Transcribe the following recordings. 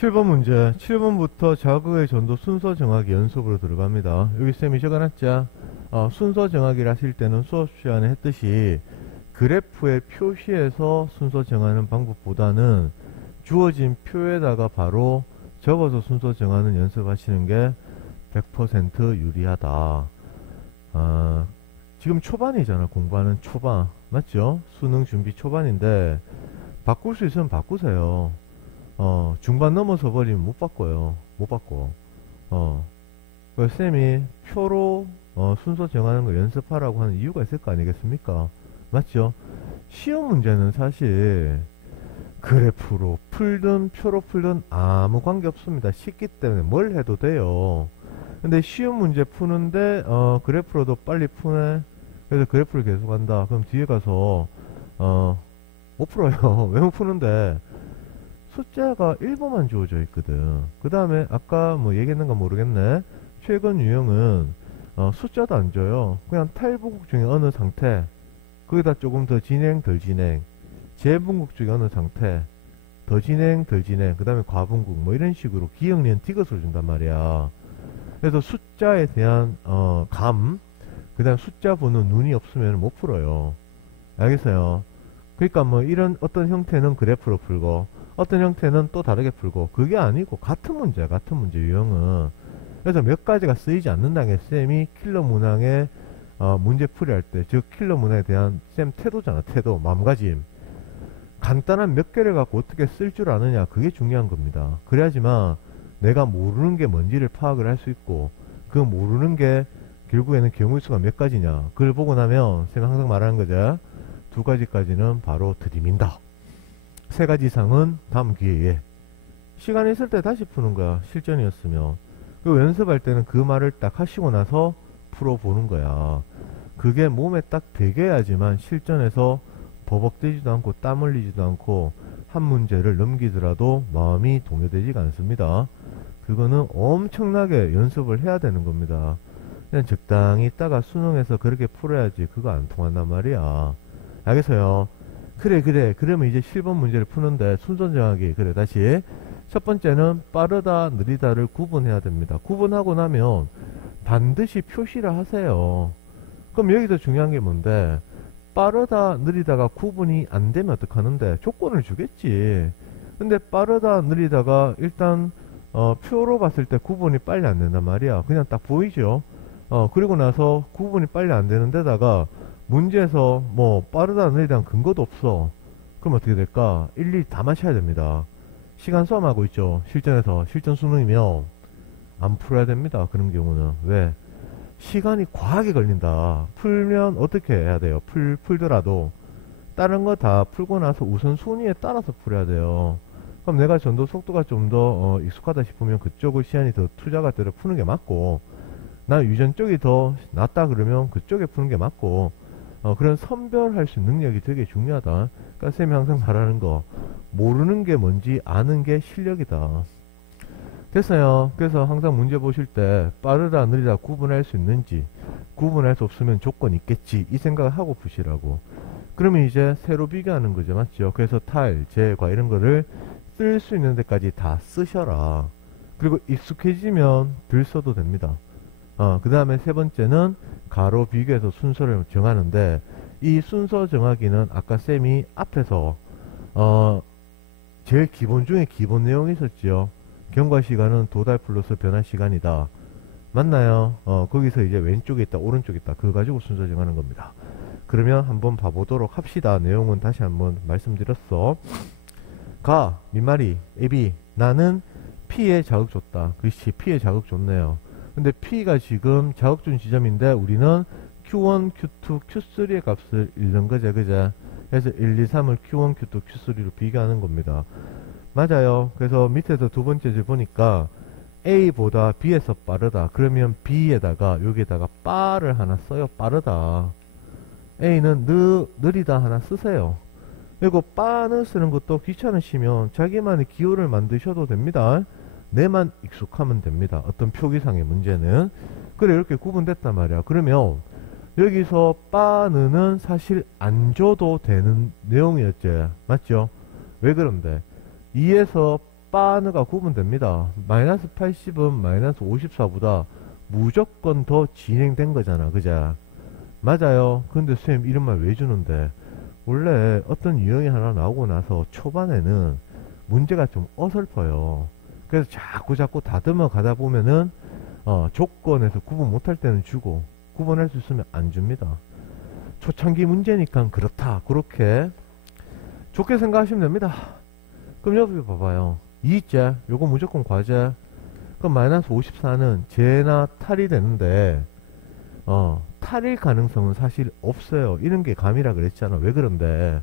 7번 문제. 7번부터 자극의 전도 순서 정하기 연습으로 들어갑니다. 여기 쌤이 적어놨죠. 순서 정하기를 하실 때는 수업 시간에 했듯이 그래프의 표시에서 순서 정하는 방법보다는 주어진 표에다가 바로 적어서 순서 정하는 연습하시는 게 100% 유리하다. 지금 초반이잖아. 공부하는 초반. 맞죠? 수능 준비 초반인데 바꿀 수 있으면 바꾸세요. 중반 넘어서 버리면 못 바꿔요. 못 바꿔. 그래서 쌤이 표로 순서 정하는 거 연습하라고 하는 이유가 있을 거 아니겠습니까? 맞죠? 시험 문제는 사실 그래프로 풀든 표로 풀든 아무 관계 없습니다. 쉽기 때문에 뭘 해도 돼요. 근데 시험 문제 푸는데 그래프로도 빨리 푸네. 그래서 그래프를 계속 한다. 그럼 뒤에 가서 못 풀어요. 왜 못 푸는데 숫자가 1번만 주어져 있거든. 그 다음에 아까 뭐 얘기했는가 모르겠네. 최근 유형은 숫자도 안 줘요. 그냥 탈부국 중에 어느 상태, 거기다 조금 더 진행 덜 진행, 재분국 중에 어느 상태, 더 진행 덜 진행, 그 다음에 과분국 뭐 이런 식으로 기억, 니은, 디귿을 준단 말이야. 그래서 숫자에 대한 그 다음 숫자 보는 눈이 없으면 못 풀어요. 알겠어요? 그러니까 뭐 이런 어떤 형태는 그래프로 풀고 어떤 형태는 또 다르게 풀고, 그게 아니고 같은 문제야. 같은 문제 유형은. 그래서 몇 가지가 쓰이지 않는다는 게 쌤이 킬러 문항의 문제 풀이할 때, 즉 킬러 문항에 대한 쌤 태도잖아. 태도, 마음가짐. 간단한 몇 개를 갖고 어떻게 쓸 줄 아느냐, 그게 중요한 겁니다. 그래야지만 내가 모르는 게 뭔지를 파악을 할 수 있고, 그 모르는 게 결국에는 경우의 수가 몇 가지냐, 그걸 보고 나면 쌤이 항상 말하는 거죠. 두 가지까지는 바로 들이민다. 세 가지 이상은 다음 기회에. 시간 있을 때 다시 푸는 거야. 실전이었으면. 그리고 연습할 때는 그 말을 딱 하시고 나서 풀어보는 거야. 그게 몸에 딱 배겨야지만 실전에서 버벅대지도 않고 땀 흘리지도 않고 한 문제를 넘기더라도 마음이 동요되지가 않습니다. 그거는 엄청나게 연습을 해야 되는 겁니다. 그냥 적당히 있다가 수능에서 그렇게 풀어야지 그거 안 통한단 말이야. 알겠어요? 그래. 그러면 이제 7번 문제를 푸는데 순서 정하기. 그래, 다시. 첫 번째는 빠르다 느리다를 구분해야 됩니다. 구분하고 나면 반드시 표시를 하세요. 그럼 여기서 중요한 게 뭔데, 빠르다 느리다가 구분이 안 되면 어떡하는데, 조건을 주겠지. 근데 빠르다 느리다가 일단 표로 봤을 때 구분이 빨리 안 된단 말이야. 그냥 딱 보이죠. 그리고 나서 구분이 빨리 안 되는 데다가 문제에서 뭐 빠르다 느리다는 근거도 없어. 그럼 어떻게 될까? 일일이 다 마셔야 됩니다. 시간 싸움하고 있죠. 실전에서. 실전 수능이면 안 풀어야 됩니다. 그런 경우는. 왜? 시간이 과하게 걸린다. 풀면 어떻게 해야 돼요? 풀더라도 다른 거 다 풀고 나서 우선순위에 따라서 풀어야 돼요. 그럼 내가 전도 속도가 좀 더 익숙하다 싶으면 그쪽을 시간이 더 투자가 되려 푸는 게 맞고, 나 유전 쪽이 더 낫다 그러면 그쪽에 푸는 게 맞고, 그런 선별할 수 있는 능력이 되게 중요하다. 그러니까 쌤이 항상 말하는 거, 모르는 게 뭔지 아는 게 실력이다. 됐어요. 그래서 항상 문제 보실 때 빠르다 느리다 구분할 수 있는지, 구분할 수 없으면 조건 있겠지, 이 생각을 하고 푸시라고. 그러면 이제 새로 비교하는 거죠. 맞죠? 그래서 탈, 제, 과 이런 거를 쓸 수 있는 데까지 다 쓰셔라. 그리고 익숙해지면 들 써도 됩니다. 그 다음에 세 번째는 가로 비교해서 순서를 정하는데, 이 순서 정하기는 아까 쌤이 앞에서 제일 기본 중에 기본 내용이 있었지요. 경과 시간은 도달 플러스 변화 시간이다. 맞나요? 거기서 이제 왼쪽에 있다 오른쪽에 있다 그거 가지고 순서 정하는 겁니다. 그러면 한번 봐보도록 합시다. 내용은 다시 한번 말씀드렸어. 가, 민말이, 애비, 나는 P에 자극 줬다. 그렇지, P에 자극 줬네요. 근데 P가 지금 자극 준 지점인데 우리는 Q1, Q2, Q3의 값을 잃는 거죠. 그죠? 그래서 1, 2, 3을 Q1, Q2, Q3로 비교하는 겁니다. 맞아요. 그래서 밑에서 두 번째 줄 보니까 A보다 B에서 빠르다. 그러면 B에다가 여기에다가 빠를 하나 써요. 빠르다. A는 느리다 하나 쓰세요. 그리고 빠는 쓰는 것도 귀찮으시면 자기만의 기호를 만드셔도 됩니다. 내만 익숙하면 됩니다. 어떤 표기상의 문제는. 그래, 이렇게 구분됐단 말이야. 그러면 여기서 빠는 사실 안 줘도 되는 내용이었지. 맞죠? 왜 그런데? 2에서 빠느가 구분됩니다. 마이너스 80은 마이너스 54보다 무조건 더 진행된 거잖아. 그자? 맞아요. 근데 쌤 이런 말 왜 주는데? 원래 어떤 유형이 하나 나오고 나서 초반에는 문제가 좀 어설퍼요. 그래서 자꾸 다듬어 가다 보면은 조건에서 구분 못할 때는 주고 구분할 수 있으면 안 줍니다. 초창기 문제니까 그렇다. 그렇게 좋게 생각하시면 됩니다. 그럼 여기 봐봐요. 2제 요거 무조건 과제. 그럼 마이너스 54는 제나 탈이 되는데 탈일 가능성은 사실 없어요. 이런 게 감이라 그랬잖아. 왜 그런데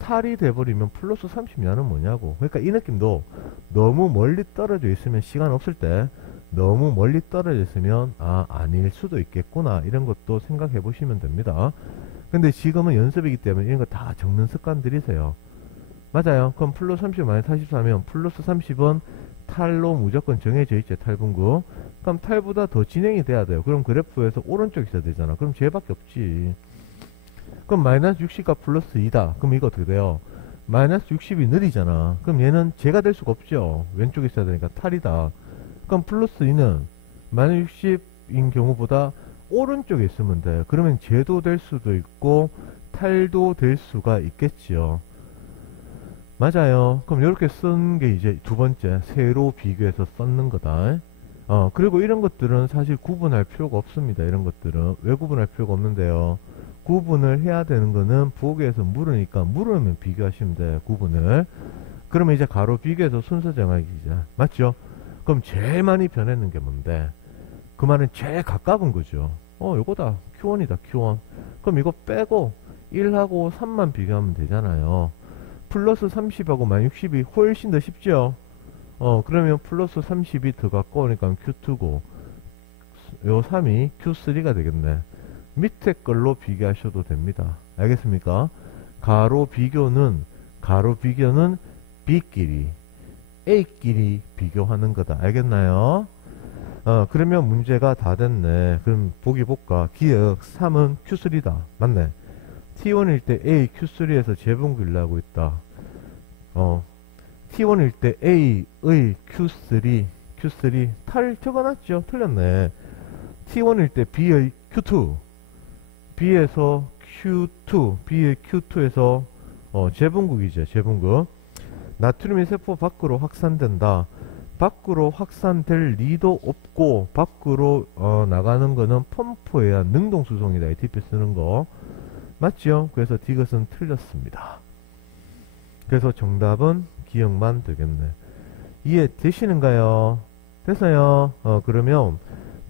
탈이 돼버리면 플러스 30야는 뭐냐고. 그러니까 이 느낌도 너무 멀리 떨어져 있으면 시간 없을 때 너무 멀리 떨어져 있으면 아닐 수도 있겠구나. 이런 것도 생각해 보시면 됩니다. 근데 지금은 연습이기 때문에 이런 거 다 적는 습관 들이세요. 맞아요. 그럼 플러스 30 마이너스 44면 플러스 30은 탈로 무조건 정해져 있죠. 탈분구. 그럼 탈보다 더 진행이 돼야 돼요. 그럼 그래프에서 오른쪽에 있어야 되잖아. 그럼 쟤밖에 없지. 그럼 마이너스 60과 플러스 2다. 그럼 이거 어떻게 돼요? 마이너스 60이 느리잖아. 그럼 얘는 쟤가 될 수가 없죠. 왼쪽에 있어야 되니까 탈이다. 그럼 플러스 2는 마이너스 60인 경우보다 오른쪽에 있으면 돼. 그러면 쟤도 될 수도 있고 탈도 될 수가 있겠지요. 맞아요. 그럼 이렇게 쓴 게 이제 두 번째 세로 비교해서 썼는 거다. 그리고 이런 것들은 사실 구분할 필요가 없습니다. 이런 것들은 왜 구분할 필요가 없는데요. 구분을 해야 되는 거는 부호에서 물으니까 물으면 비교하시면 돼요. 구분을. 그러면 이제 가로 비교해서 순서 정하기죠. 맞죠? 그럼 제일 많이 변했는 게 뭔데? 그 말은 제일 가까운 거죠. 요거다. Q1이다. Q1. 그럼 이거 빼고 1하고 3만 비교하면 되잖아요. 플러스 30하고 마이너스 60이 훨씬 더 쉽죠? 그러면 플러스 30이 더 가까우니까 Q2고, 요 3이 Q3가 되겠네. 밑에 걸로 비교하셔도 됩니다. 알겠습니까? 가로 비교는 B끼리, A끼리 비교하는 거다. 알겠나요? 그러면 문제가 다 됐네. 그럼 보기 볼까? 기억 3은 Q3다. 맞네. T1일 때 A, Q3에서 재분기를 하고 있다. T1일 때 A의 Q3 탈 적어놨죠? 틀렸네. T1일 때 B의 Q2, B에서 Q2, B의 Q2에서 재분국이죠. 재분국. 나트륨이 세포 밖으로 확산된다. 밖으로 확산될 리도 없고 밖으로 나가는 거는 펌프에야 능동수송이다. ATP 쓰는 거. 맞죠? 그래서 디귿은 틀렸습니다. 그래서 정답은 기억만 되겠네. 이해되시는가요? 됐어요? 그러면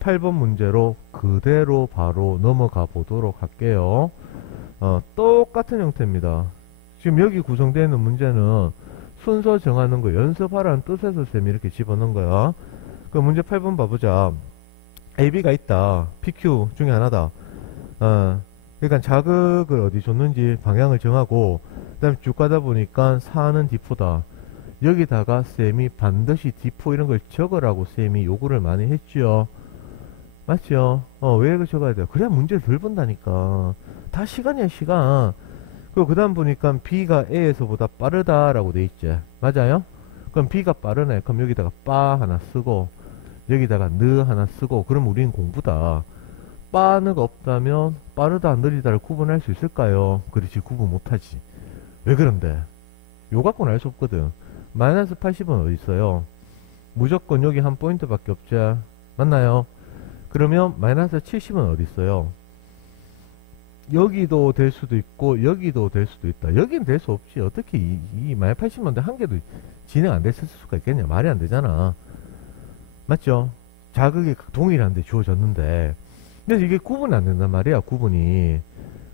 8번 문제로 그대로 바로 넘어가 보도록 할게요. 똑같은 형태입니다. 지금 여기 구성되어 있는 문제는 순서 정하는 거 연습하라는 뜻에서 쌤이 이렇게 집어넣은 거야. 그 문제 8번 봐보자. AB가 있다. PQ 중에 하나다. 그러니까 자극을 어디 줬는지 방향을 정하고 그 다음에 쭉 가다 보니까 4는 디포다. 여기다가 쌤이 반드시 디포 이런 걸 적으라고 쌤이 요구를 많이 했죠. 맞죠? 왜 이거 적어야 돼요? 그래야 문제를 덜 본다니까. 다 시간이야 시간. 그리고 그 다음 보니까 B가 A에서보다 빠르다라고 돼 있지. 맞아요? 그럼 B가 빠르네. 그럼 여기다가 빠 하나 쓰고 여기다가 느 하나 쓰고 그럼 우리는 공부다. 빠느가 없다면 빠르다 느리다를 구분할 수 있을까요? 그렇지, 구분 못하지. 왜 그런데? 요 갖고는 알 수 없거든. 마이너스 80은 어디 있어요? 무조건 여기 한 포인트밖에 없지. 맞나요? 그러면 마이너스 70은 어디 있어요? 여기도 될 수도 있고 여기도 될 수도 있다. 여긴 될 수 없지. 어떻게 이 마이너스 80만데 한 개도 진행 안 됐을 수가 있겠냐. 말이 안 되잖아. 맞죠? 자극이 동일한데 주어졌는데 근데 이게 구분이 안 된단 말이야. 구분이.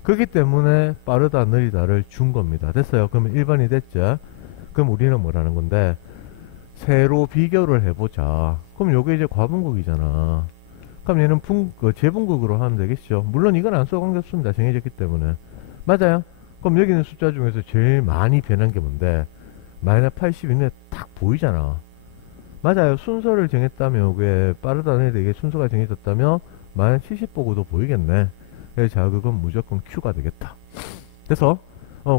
그렇기 때문에 빠르다 느리다를 준 겁니다. 됐어요? 그러면 1번이 됐죠? 그럼 우리는 뭐라는 건데 세로 비교를 해보자. 그럼 요게 이제 과분극이잖아. 그럼 얘는 재분극으로 하면 되겠죠. 물론 이건 안 써도 관계없습니다. 정해졌기 때문에. 맞아요? 그럼 여기 있는 숫자 중에서 제일 많이 변한 게 뭔데? 마이너스 80이 눈에 딱 보이잖아. 맞아요. 순서를 정했다면 이게 빠르다 느리다 이게 순서가 정해졌다면 마이너스 70 보고도 보이겠네. 그래서 자극은 무조건 Q가 되겠다. 그래서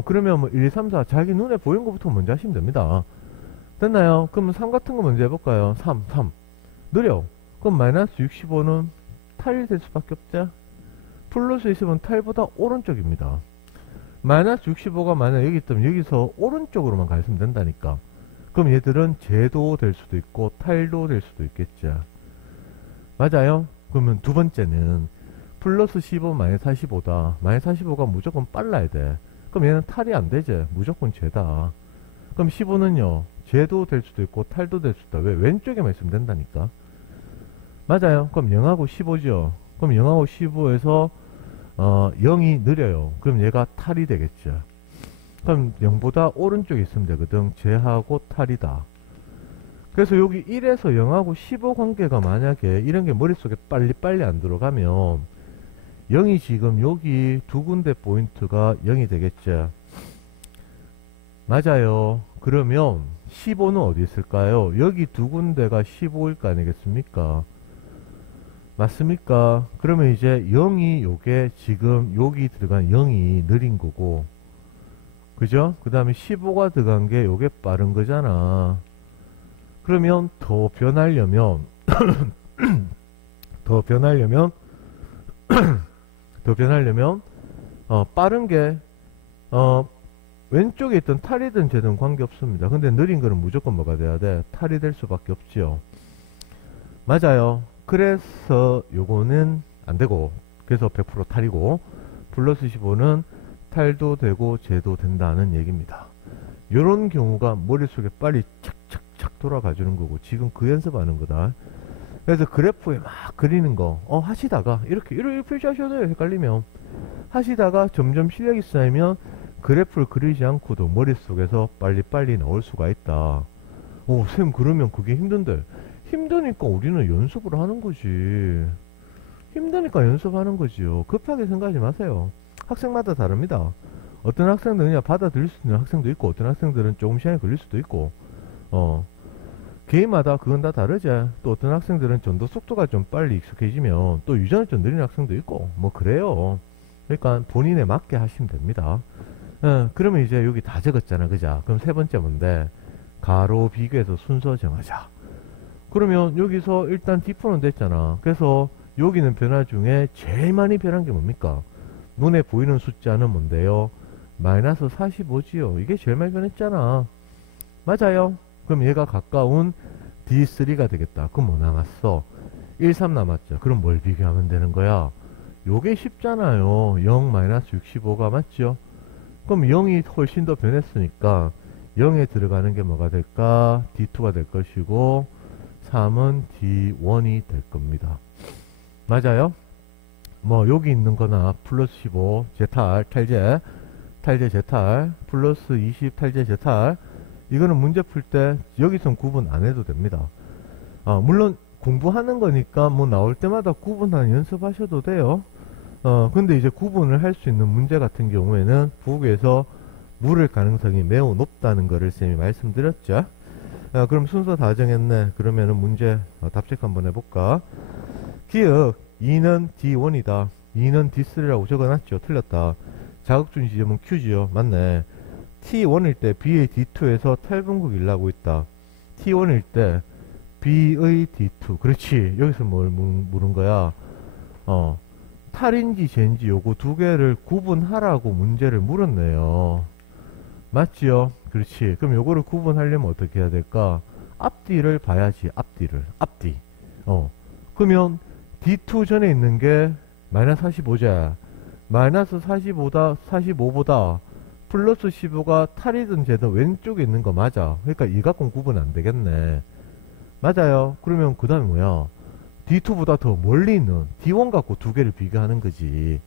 그러면 뭐 1, 2, 3, 4 자기 눈에 보이는 것부터 먼저 하시면 됩니다. 됐나요? 그럼 3 같은 거 먼저 해볼까요? 3 느려. 그럼 마이너스 65는 탈이 될 수밖에 없죠. 플러스 20은 탈보다 오른쪽입니다. 마이너스 65가 만약 여기 있다면 여기서 오른쪽으로만 가있으면 된다니까. 그럼 얘들은 제도 될 수도 있고 탈도 될 수도 있겠죠. 맞아요? 그러면 두 번째는 플러스 15 마이너스 45다. 마이너스 45가 무조건 빨라야 돼. 그럼 얘는 탈이 안 되지. 무조건 제다. 그럼 15는요 제도 될 수도 있고 탈도 될 수도 있다. 왜? 왼쪽에만 있으면 된다니까. 맞아요. 그럼 0하고 15죠. 그럼 0하고 15에서 0이 느려요. 그럼 얘가 탈이 되겠죠. 그럼 0보다 오른쪽에 있으면 되거든. 제하고 탈이다. 그래서 여기 1에서 0하고 15 관계가 만약에 이런 게 머릿속에 빨리 안 들어가면 0이 지금 여기 두 군데 포인트가 0이 되겠죠. 맞아요. 그러면 15는 어디 있을까요? 여기 두 군데가 15일 거 아니겠습니까? 맞습니까? 그러면 이제 0이 요게 지금 여기 들어간 0이 느린 거고, 그죠? 그 다음에 15가 들어간 게 요게 빠른 거잖아. 그러면 더 변하려면 더 변하려면 빠른 게 왼쪽에 있던 탈이든 제든 관계없습니다. 근데 느린 거는 무조건 뭐가 돼야 돼? 탈이 될 수밖에 없지요. 맞아요. 그래서 요거는 안되고, 그래서 100% 탈이고, 플러스 15는 탈도 되고 제도 된다는 얘기입니다. 요런 경우가 머릿속에 빨리 착착착 돌아가 주는 거고, 지금 그 연습하는 거다. 그래서 그래프에 막 그리는 거 하시다가 이렇게 표시하셔도 돼요. 헷갈리면 하시다가 점점 실력이 쌓이면 그래프를 그리지 않고도 머릿속에서 빨리빨리 나올 수가 있다. 쌤 그러면 그게 힘든데. 힘드니까 우리는 연습을 하는 거지. 힘드니까 연습하는 거지요. 급하게 생각하지 마세요. 학생마다 다릅니다. 어떤 학생들은 그냥 받아들일 수 있는 학생도 있고, 어떤 학생들은 조금 시간이 걸릴 수도 있고, 개인마다 그건 다 다르지. 또 어떤 학생들은 전도 속도가 좀 빨리 익숙해지면 또 유전이 좀 느린 학생도 있고, 뭐 그래요. 그러니까 본인에 맞게 하시면 됩니다. 그러면 이제 여기 다 적었잖아, 그죠? 그럼 세 번째 뭔데? 가로 비교해서 순서 정하자. 그러면 여기서 일단 D표는 됐잖아. 그래서 여기는 변화 중에 제일 많이 변한 게 뭡니까? 눈에 보이는 숫자는 뭔데요? 마이너스 45지요. 이게 제일 많이 변했잖아. 맞아요. 그럼 얘가 가까운 D3가 되겠다. 그럼 뭐 남았어? 1, 3 남았죠. 그럼 뭘 비교하면 되는 거야? 요게 쉽잖아요. 0 마이너스 65가 맞죠? 그럼 0이 훨씬 더 변했으니까 0에 들어가는 게 뭐가 될까? D2가 될 것이고, 3은 D1이 될 겁니다. 맞아요? 뭐 여기 있는 거나 플러스 15 제탈 탈제 제탈 플러스 20 탈제 제탈, 이거는 문제 풀 때 여기선 구분 안 해도 됩니다. 물론 공부하는 거니까 뭐 나올 때마다 구분하는 연습하셔도 돼요. 근데 이제 구분을 할 수 있는 문제 같은 경우에는 부국에서 물을 가능성이 매우 높다는 거를 쌤이 말씀드렸죠. 그럼 순서 다 정했네. 그러면은 문제 답책 한번 해볼까? 기억 2는 D1이다. 2는 D3라고 적어놨죠. 틀렸다. 자극준 지점은 Q지요. 맞네. T1일 때 B의 D2에서 탈분극 일하고 있다. T1일 때 B의 D2. 그렇지. 여기서 뭘 물은 거야? 탈인지 젠지 요거 두 개를 구분하라고 문제를 물었네요. 맞지요? 그렇지. 그럼 요거를 구분하려면 어떻게 해야 될까? 앞뒤를 봐야지. 앞뒤. 그러면 D2 전에 있는 게 마이너스 45자. 마이너스 45보다 플러스 15가 탈이든 제든 왼쪽에 있는 거 맞아. 그러니까 이 갖고는 구분 안 되겠네. 맞아요. 그러면 그 다음에 뭐야? D2보다 더 멀리 있는 D1 갖고 두 개를 비교하는 거지.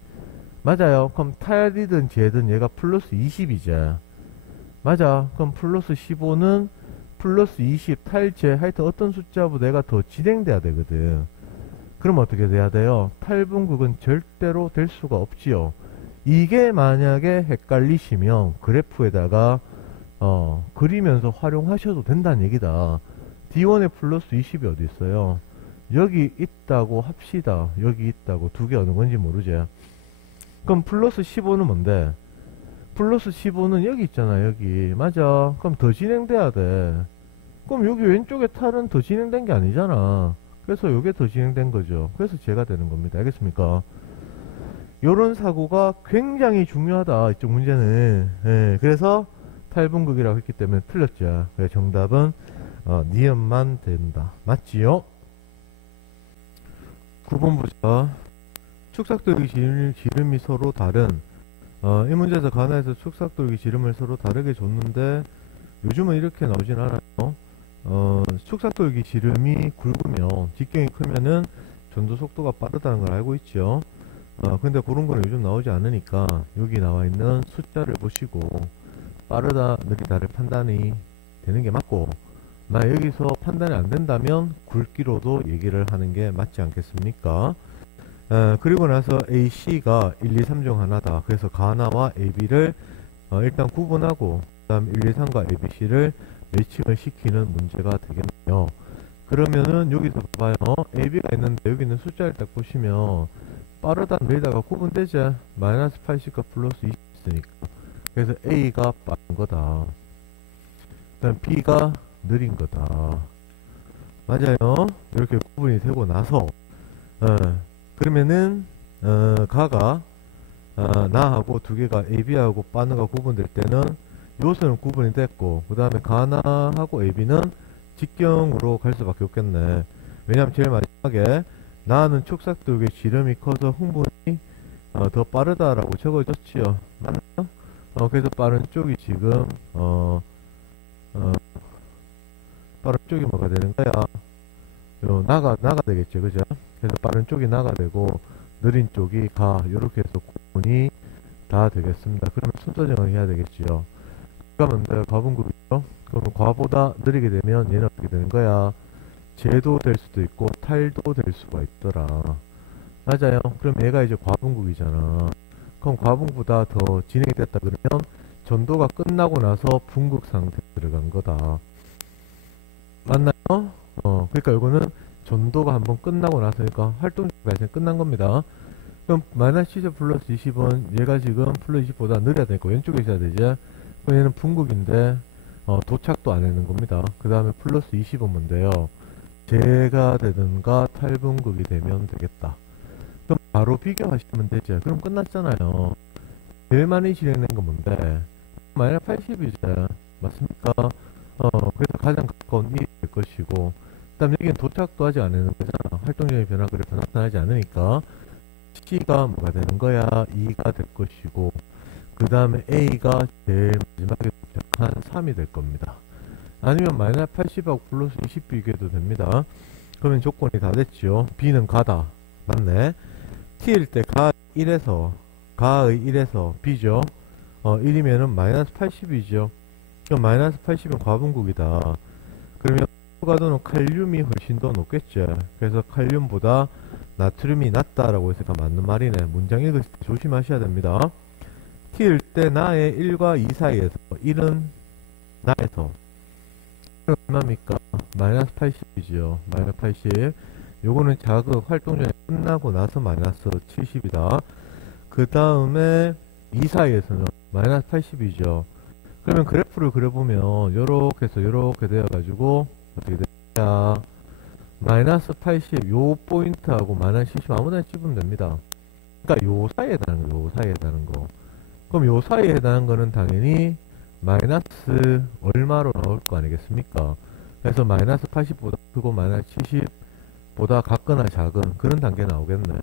맞아요. 그럼 탈이든 제든 얘가 플러스 20이죠. 맞아. 그럼 플러스 15는 플러스 20 탈제 하여튼 어떤 숫자보다 내가 더 진행돼야 되거든. 그럼 어떻게 돼야 돼요? 탈분극은 절대로 될 수가 없지요. 이게 만약에 헷갈리시면 그래프에다가 그리면서 활용하셔도 된다는 얘기다. D1에 플러스 20이 어디 있어요? 여기 있다고 합시다. 여기 있다고. 두 개 어느 건지 모르지. 그럼 플러스 15는 뭔데? 플러스 15는 여기 있잖아. 여기. 맞아. 그럼 더 진행돼야 돼. 그럼 여기 왼쪽에 탈은 더 진행된 게 아니잖아. 그래서 요게 더 진행된 거죠. 그래서 제가 되는 겁니다. 알겠습니까? 요런 사고가 굉장히 중요하다. 이쪽 문제는. 예, 그래서 탈분극이라고 했기 때문에 틀렸죠. 그래서 정답은 니은만 된다. 맞지요? 9번 보자. 축삭돌기 지름이 서로 다른 이 문제에서 가나에서 축삭돌기 지름을 서로 다르게 줬는데 요즘은 이렇게 나오진 않아요. 축삭돌기 지름이 굵으면 직경이 크면은 전도 속도가 빠르다는 걸 알고 있죠. 근데 그런 거는 요즘 나오지 않으니까 여기 나와 있는 숫자를 보시고 빠르다 느리다를 판단이 되는 게 맞고, 만약 여기서 판단이 안 된다면 굵기로도 얘기를 하는 게 맞지 않겠습니까? 그리고 나서 AC가 1, 2, 3 중 하나다. 그래서 가나와 AB를 일단 구분하고 그 다음 1, 2, 3과 ABC를 매칭을 시키는 문제가 되겠네요. 그러면은 여기서 봐봐요. AB가 있는데 여기 있는 숫자를 딱 보시면 빠르다 느리다가 구분되죠. 마이너스 80과 플러스 20 있으니까. 그래서 A가 빠른 거다. 그 다음 B가 느린 거다. 맞아요. 이렇게 구분이 되고 나서 그러면은 가가 나하고 두 개가 AB하고 빠느가 구분될 때는 요소는 구분이 됐고, 그 다음에 가나하고 AB는 직경으로 갈 수밖에 없겠네. 왜냐면 제일 마지막에 나는 축삭돌기 지름이 커서 흥분이 더 빠르다라고 적어졌지요. 맞나요? 그래서 빠른 쪽이 지금 빠른 쪽이 뭐가 되는 거야? 나가 되겠죠, 그죠? 그래서 빠른 쪽이 나가 되고 느린 쪽이 가, 요렇게 해서 구분이 다 되겠습니다. 그러면 순서 정의해야 되겠지요. 그러면 과분급이죠. 그러면 과보다 느리게 되면 얘는 어떻게 되는 거야? 제도 될 수도 있고 탈도 될 수가 있더라. 맞아요. 그럼 얘가 이제 과분급이잖아. 그럼 과분보다 더 진행이 됐다 그러면 전도가 끝나고 나서 분극 상태에 들어간 거다. 맞나요? 그러니까 이거는 전도가 한번 끝나고 나서니까 활동 발생 끝난 겁니다. 그럼 마이너스 10 플러스 20은 얘가 지금 플러스 20보다 느려야 되니까 왼쪽에 있어야 되죠. 그럼 얘는 분극인데 도착도 안 하는 겁니다. 그 다음에 플러스 20은 뭔데요? 제가 되든가 탈분극이 되면 되겠다. 그럼 바로 비교하시면 되죠. 그럼 끝났잖아요. 제일 많이 진행된 건 뭔데? 마이너스 80이죠. 맞습니까? 그래서 가장 가까운 1이 될 것이고, 그 다음 여기는 도착도 아직 안 하는 거잖아. 활동적인 변화 그래프 나타나지 않으니까 C가 뭐가 되는 거야? 2가 될 것이고, 그 다음에 A가 제일 마지막에 도착한 3이 될 겁니다. 아니면 마이너스 80하고 플러스 20 비교해도 됩니다. 그러면 조건이 다 됐죠. B는 가다. 맞네. T일 때 가 1에서 가의 1에서 B죠. 1이면은 마이너스 80이죠. 그럼 마이너스 80은 과분극이다. 그러면 가도는 칼륨이 훨씬 더 높겠죠. 그래서 칼륨보다 나트륨이 낫다라고 해서 맞는 말이네. 문장 읽을 때 조심하셔야 됩니다. T일 때 나의 1과 2 사이에서 1은 나에서 얼마입니까? 마이너스 80이죠. 마이너스 80. 요거는 자극 활동전이 끝나고 나서 마이너스 70이다. 그 다음에 2 사이에서는 마이너스 80이죠. 그러면 그래프를 그려보면 요렇게 해서 요렇게 되어가지고 어떻게 되냐, 마이너스 80 요 포인트하고 마이너스 70 아무데나 찝으면 됩니다. 그러니까 요 사이에 해당하는 거, 요 사이에 해당하는 거. 그럼 요 사이에 해당하는 거는 당연히 마이너스 얼마로 나올 거 아니겠습니까? 그래서 마이너스 80보다 크고 마이너스 70보다 같거나 작은 그런 단계 나오겠네.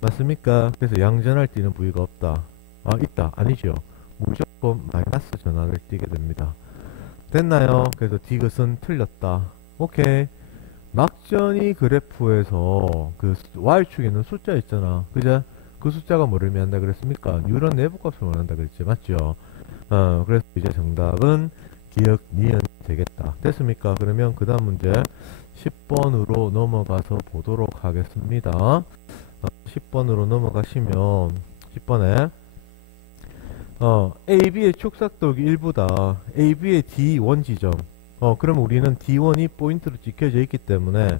맞습니까? 그래서 양전할 띄는 부위가 없다. 있다. 아니죠. 무조건 마이너스 전화를 띄게 됩니다. 됐나요? 그래서 디귿은 틀렸다. 오케이. 막전이 그래프에서 그 Y축에는 숫자 있잖아. 그죠? 그 숫자가 뭐를 의미한다 그랬습니까? 뉴런 내부값을 원한다 그랬지. 맞죠? 그래서 이제 정답은 기억 니은 되겠다. 됐습니까? 그러면 그 다음 문제 10번으로 넘어가서 보도록 하겠습니다. 10번으로 넘어가시면 10번에 AB의 축삭돌기 일부다. AB의 D1 지점. 그럼 우리는 D1이 포인트로 찍혀져 있기 때문에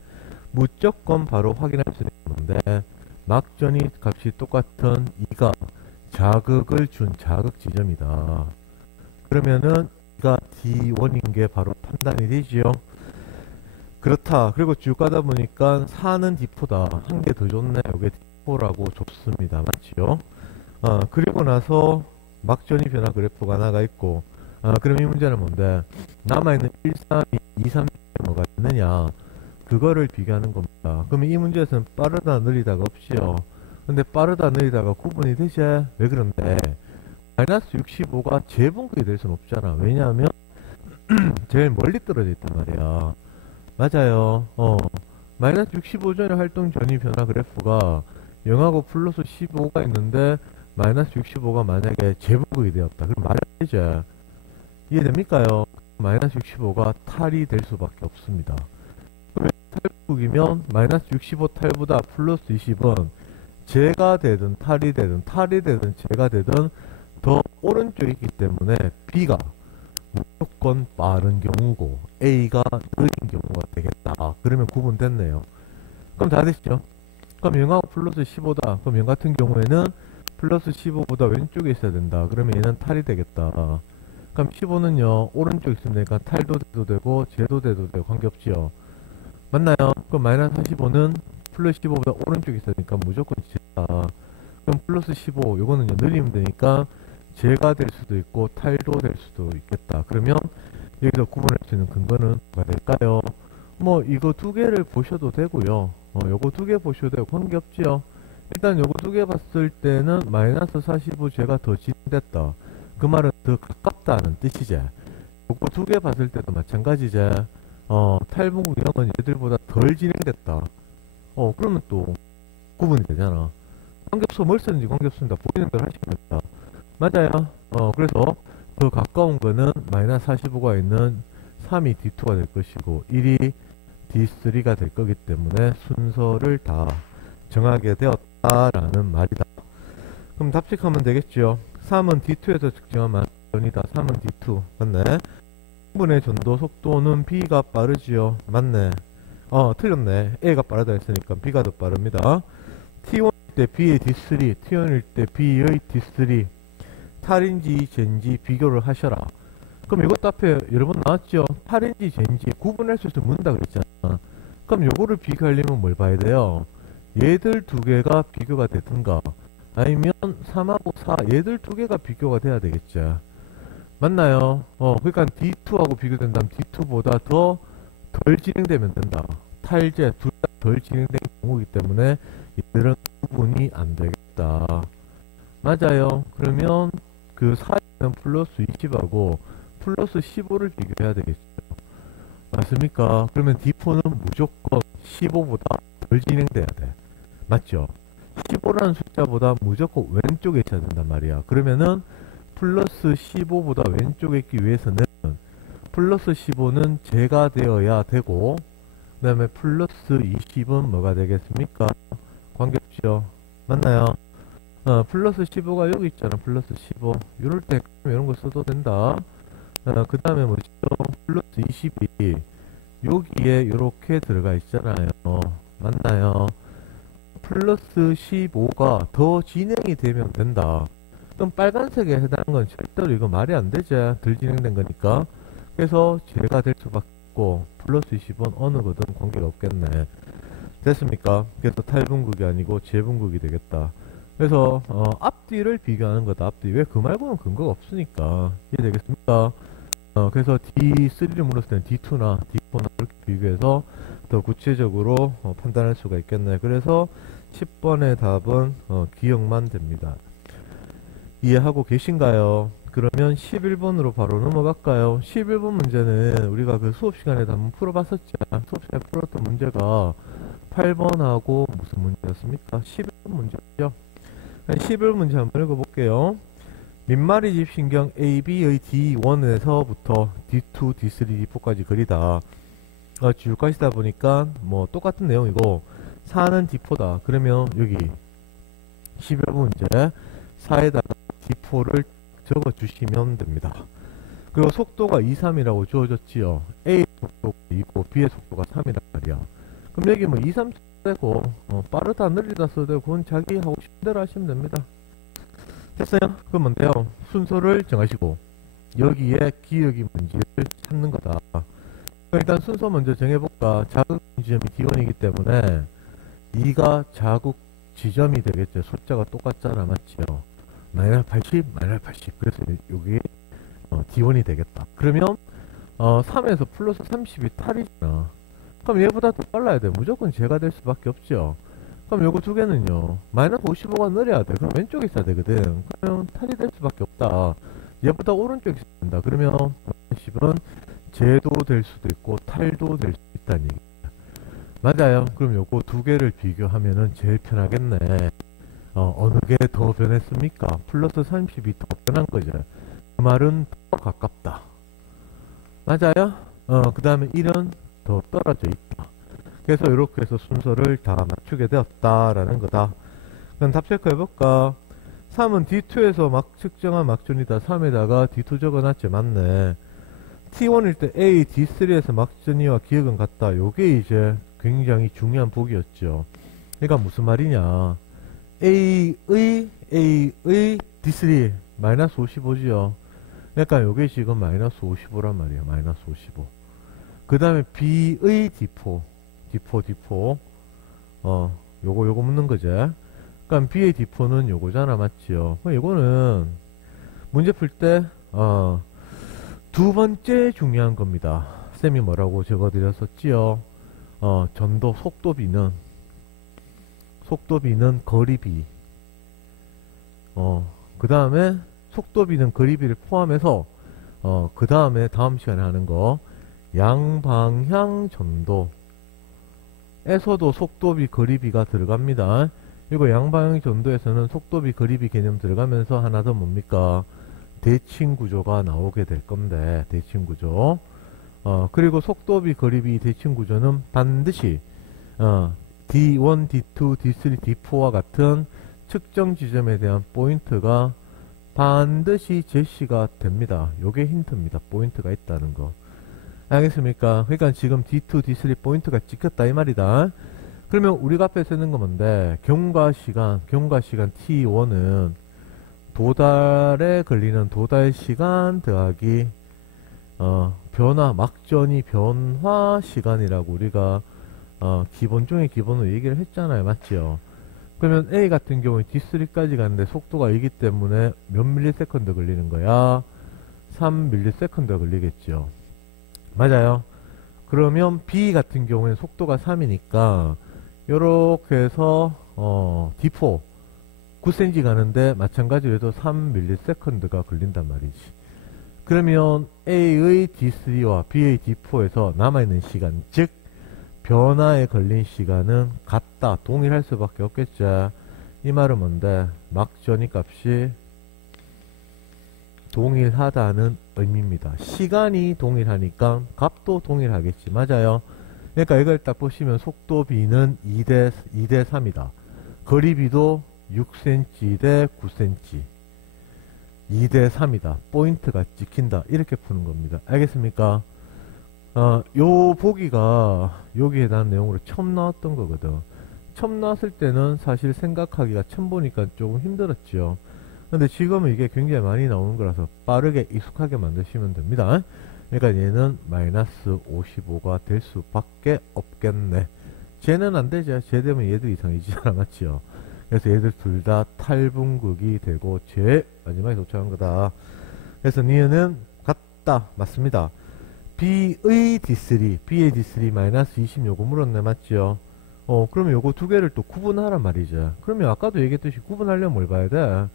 무조건 바로 확인할 수 있는데, 막전이 값이 똑같은 2가 자극을 준 자극 지점이다. 그러면은 D가 D1인 게 바로 판단이 되지요. 그렇다. 그리고 쭉 가다 보니까 4는 D4다. 한 개 더 줬네. 이게 D4라고 줬습니다. 맞지요? 그리고 나서 막전이 변화 그래프가 하나가 있고, 그럼 이 문제는 뭔데? 남아있는 1, 3, 2, 3, 뭐가 있느냐? 그거를 비교하는 겁니다. 그러면 이 문제에서는 빠르다, 느리다가 없지요. 근데 빠르다, 느리다가 구분이 되지? 왜 그런데? 마이너스 65가 재분급이 될 수는 없잖아. 왜냐하면 제일 멀리 떨어져 있단 말이야. 맞아요. 마이너스 65전의 활동 전위 변화 그래프가 0하고 플러스 15가 있는데 마이너스 65가 만약에 재분급이 되었다. 그럼 말이 안 되죠. 이해됩니까요? 마이너스 65가 탈이 될 수밖에 없습니다. 그러면 탈북이면 마이너스 65 탈보다 플러스 20은 제가 되든 탈이 되든 제가 되든 더 오른쪽에 있기 때문에 B가 무조건 빠른 경우고 A가 느린 경우가 되겠다. 그러면 구분됐네요. 그럼 다 됐죠? 그럼 0하고 플러스 15다. 그럼 0 같은 경우에는 플러스 15보다 왼쪽에 있어야 된다. 그러면 얘는 탈이 되겠다. 그럼 15는요 오른쪽에 있으면 되니까 탈도 돼도 되고 제도 돼도 되고 관계없지요. 맞나요? 그럼 마이너스 45는 플러스 15보다 오른쪽에 있어야 되니까 무조건 제다. 그럼 플러스 15 요거는요 느리면 되니까 제가 될 수도 있고 탈도 될 수도 있겠다. 그러면 여기서 구분할 수 있는 근거는 뭐가 될까요? 뭐 이거 두 개를 보셔도 되고요. 요거 두 개 보셔도 되고 관계없지요. 일단 요거 두 개 봤을 때는 마이너스 45 제가 더 진행됐다. 그 말은 더 가깝다는 뜻이지. 요거 두 개 봤을 때도 마찬가지지. 탈분국 0은 얘들보다 덜 진행됐다. 그러면 또 구분이 되잖아. 관계없어. 뭘 쓰는지 관계없습니다. 보이는 걸 하시면 됩니다. 맞아요. 그래서 더 가까운 거는 마이너스 45가 있는 3이 D2가 될 것이고 1이 D3가 될 거기 때문에 순서를 다 정하게 되었다라는 말이다. 그럼 답식하면 되겠죠. 3은 D2에서 측정한 만전이다. 3은 D2 맞네. 분의 전도 속도는 B가 빠르지요. 맞네. 틀렸네. A가 빠르다 했으니까 B가 더 빠릅니다. T1일 때 B의 D3, T1일 때 B의 D3 탈인지 젠지 비교를 하셔라. 그럼 이것도 앞에 여러 번 나왔죠. 탈인지 젠지 구분할 수 있으면 묻는다 그랬잖아. 그럼 요거를 비교하려면 뭘 봐야 돼요? 얘들 두 개가 비교가 되든가 아니면 3하고 4 얘들 두 개가 비교가 돼야 되겠죠. 맞나요? 그러니까 D2하고 비교된다면 D2보다 더 덜 진행되면 된다. 탈제 둘 다 덜 진행된 경우이기 때문에 얘들은 구분이 안 되겠다. 맞아요. 그러면 그 4는 플러스 20하고 플러스 15를 비교해야 되겠죠. 맞습니까? 그러면 D4는 무조건 15보다 덜 진행돼야 돼. 맞죠? 15라는 숫자보다 무조건 왼쪽에 있어야 된단 말이야. 그러면은 플러스 15보다 왼쪽에 있기 위해서는 플러스 15는 제가 되어야 되고 그 다음에 플러스 20은 뭐가 되겠습니까? 관계없죠. 맞나요? 플러스 15가 여기 있잖아. 플러스 15 이럴 때 이런 거 써도 된다. 그 다음에 뭐죠? 플러스 20이 여기에 이렇게 들어가 있잖아요. 맞나요? 플러스 15가 더 진행이 되면 된다. 그럼 빨간색에 해당하는 건 절대로 이거 말이 안 되지. 덜 진행된 거니까. 그래서 제가 될 수밖에 없고 플러스 20은 어느 거든 관계가 없겠네. 됐습니까? 그래서 탈분극이 아니고 재분극이 되겠다. 그래서 앞뒤를 비교하는 거다. 앞뒤. 왜 그 말고는 근거가 없으니까. 이해되겠습니까? 그래서 D3를 물었을 때는 D2나 D4나 이렇게 비교해서 더 구체적으로 판단할 수가 있겠네. 그래서 10번의 답은 기억만 됩니다. 이해하고 계신가요? 그러면 11번으로 바로 넘어갈까요? 11번 문제는 우리가 그 수업 시간에도 한번 풀어봤었죠. 수업 시간에 풀었던 문제가 8번하고 무슨 문제였습니까? 11번 문제였죠. 11번 문제 한번 읽어볼게요. 민마리 집 신경 AB의 D1에서부터 D2, D3, D4까지 그리다. 쭉 가시다 보니까 뭐 똑같은 내용이고 4는 D4다. 그러면 여기 11번 문제 4에다가 D4를 적어주시면 됩니다. 그리고 속도가 2, 3이라고 주어졌지요. A의 속도가 2고 B의 속도가 3이란 말이야. 그럼 여기 뭐 2, 3 써도 되고 빠르다 느리다 써도 되고 그건 자기 하고 싶은 대로 하시면 됩니다. 됐어요? 그러면 돼요. 순서를 정하시고 여기에 기역이 뭔지를 찾는 거다. 일단 순서 먼저 정해볼까. 자극 지점이 D1이기 때문에 2가 자국 지점이 되겠죠. 숫자가 똑같잖아, 맞죠? 마이너스 80, 마이너스 80. 그래서 여기 D1이 되겠다. 그러면 3에서 플러스 30이 탈이잖아. 그럼 얘보다 더 빨라야 돼. 무조건 제가 될 수밖에 없죠. 그럼 요거 두 개는요, 마이너스 55가 느려야 돼. 그럼 왼쪽에 있어야 되거든. 그러면 탈이 될 수밖에 없다. 얘보다 오른쪽에 있어야 된다. 그러면 마이너스 10은 제도 될 수도 있고 탈도 될 수 있다는 얘기. 맞아요. 그럼 요거 두 개를 비교하면은 제일 편하겠네. 어느 게 더 변했습니까? 플러스 30이 더 변한 거죠. 그 말은 더 가깝다. 맞아요? 그 다음에 1은 더 떨어져 있다. 그래서 이렇게 해서 순서를 다 맞추게 되었다라는 거다. 그럼 답 체크해볼까? 3은 D2에서 막 측정한 막존이다. 3에다가 D2 적어놨지. 맞네. T1일 때 A, D3에서 막전이와 기억은 같다. 요게 이제 굉장히 중요한 보기였죠. 그러니까 무슨 말이냐. A의 D3 마이너스 55지요. 그러니까 요게 지금 마이너스 55란 말이에요. 마이너스 55. 그 다음에 B의 D4 요거 묻는 거죠. 그러니까 B의 D4는 요거잖아. 맞지요? 요거는 문제 풀 때 두 번째 중요한 겁니다. 쌤이 뭐라고 적어드렸었지요? 전도 속도비는 거리비. 그 다음에 속도비는 거리비를 포함해서 그 다음에 다음 시간에 하는 거 양방향 전도에서도 속도비 거리비가 들어갑니다. 이거 양방향 전도에서는 속도비 거리비 개념 들어가면서 하나 더 뭡니까? 대칭 구조가 나오게 될 건데, 대칭 구조. 그리고 속도비 거리비 대칭 구조는 반드시 D1, D2, D3, D4와 같은 측정 지점에 대한 포인트가 반드시 제시가 됩니다. 요게 힌트입니다. 포인트가 있다는 거. 알겠습니까? 그러니까 지금 D2, D3 포인트가 찍혔다 이 말이다. 그러면 우리가 앞에 쓰는 거 뭔데? 경과시간 T1은 도달에 걸리는 도달시간 더하기 변화, 막전이 변화 시간이라고 우리가 기본 중에 기본으로 얘기를 했잖아요. 맞죠? 그러면 A 같은 경우에 D3까지 가는데 속도가 2기 때문에 몇 밀리세컨드 걸리는 거야? 3밀리세컨드가 걸리겠죠. 맞아요. 그러면 B 같은 경우에는 속도가 3이니까 요렇게 해서 D4 9cm 가는데 마찬가지로 해도 3밀리세컨드가 걸린단 말이지. 그러면 A의 D3와 B의 D4에서 남아있는 시간, 즉 변화에 걸린 시간은 같다, 동일할 수밖에 없겠죠. 이 말은 뭔데? 막전이 값이 동일하다는 의미입니다. 시간이 동일하니까 값도 동일하겠지. 맞아요. 그러니까 이걸 딱 보시면 속도 B는 2대 3이다. 거리비도 6cm 대 9cm 2대 3이다. 포인트가 찍힌다. 이렇게 푸는 겁니다. 알겠습니까? 요 보기가 여기에 대한 내용으로 처음 나왔던 거거든. 처음 나왔을 때는 사실 생각하기가 처음 보니까 조금 힘들었죠. 근데 지금은 이게 굉장히 많이 나오는 거라서 빠르게 익숙하게 만드시면 됩니다. 그러니까 얘는 마이너스 55가 될 수밖에 없겠네. 쟤는 안 되죠. 쟤 되면 얘도 이상이지 않아. 맞지요? 그래서 얘들 둘 다 탈분극이 되고 제일 마지막에 도착한 거다. 그래서 니은은 같다. 맞습니다. B의 D3 마이너스 20 요거 물었네. 맞지요? 그러면 요거 두 개를 또 구분하란 말이죠. 그러면 아까도 얘기했듯이 구분하려면 뭘 봐야 돼?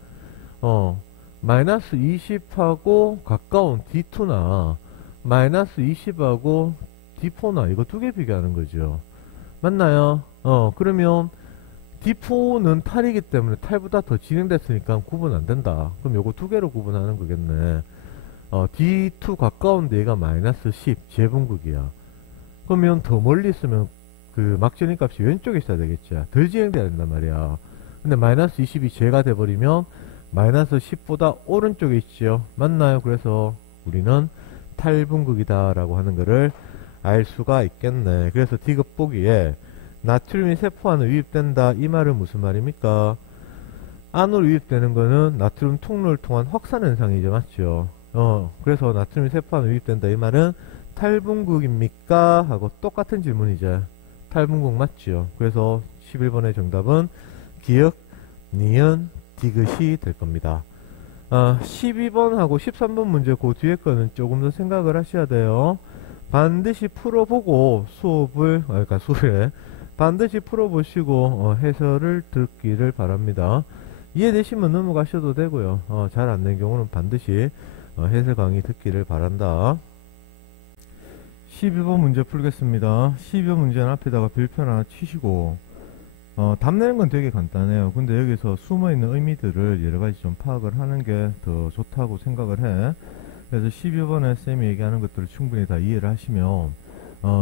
마이너스 20하고 가까운 D2나 마이너스 20하고 D4나 이거 두 개 비교하는 거죠. 맞나요? 그러면 D4는 탈이기 때문에 탈보다 더 진행됐으니까 구분 안 된다. 그럼 요거 두 개로 구분하는 거겠네. D2 가까운데 얘가 마이너스 10 재분극이야. 그러면 더 멀리 있으면 그 막전인 값이 왼쪽에 있어야 되겠죠. 덜 진행돼야 된단 말이야. 근데 마이너스 20이 제가 돼버리면 마이너스 10보다 오른쪽에 있죠. 맞나요? 그래서 우리는 탈분극이다 라고 하는 거를 알 수가 있겠네. 그래서 D급 보기에 나트륨이 세포 안으로 유입된다. 이 말은 무슨 말입니까? 안으로 유입되는 거는 나트륨 통로를 통한 확산 현상이죠. 맞죠? 그래서 나트륨이 세포안에 유입된다. 이 말은 탈분국입니까? 하고 똑같은 질문이죠. 탈분국 맞지요. 그래서 11번의 정답은 기역, 니은, 디귿이 될 겁니다. 12번하고 13번 문제 그 뒤에 거는 조금 더 생각을 하셔야 돼요. 반드시 풀어보고 그러니까 수업을 반드시 풀어보시고 해설을 듣기를 바랍니다. 이해되시면 넘어가셔도 되고요. 잘 안 된 경우는 반드시 해설 강의 듣기를 바란다. 12번 문제 풀겠습니다. 12번 문제는 앞에다가 별표 하나 치시고 답 내는 건 되게 간단해요. 근데 여기서 숨어있는 의미들을 여러가지 좀 파악을 하는 게 더 좋다고 생각을 해. 그래서 12번에 쌤이 얘기하는 것들을 충분히 다 이해를 하시면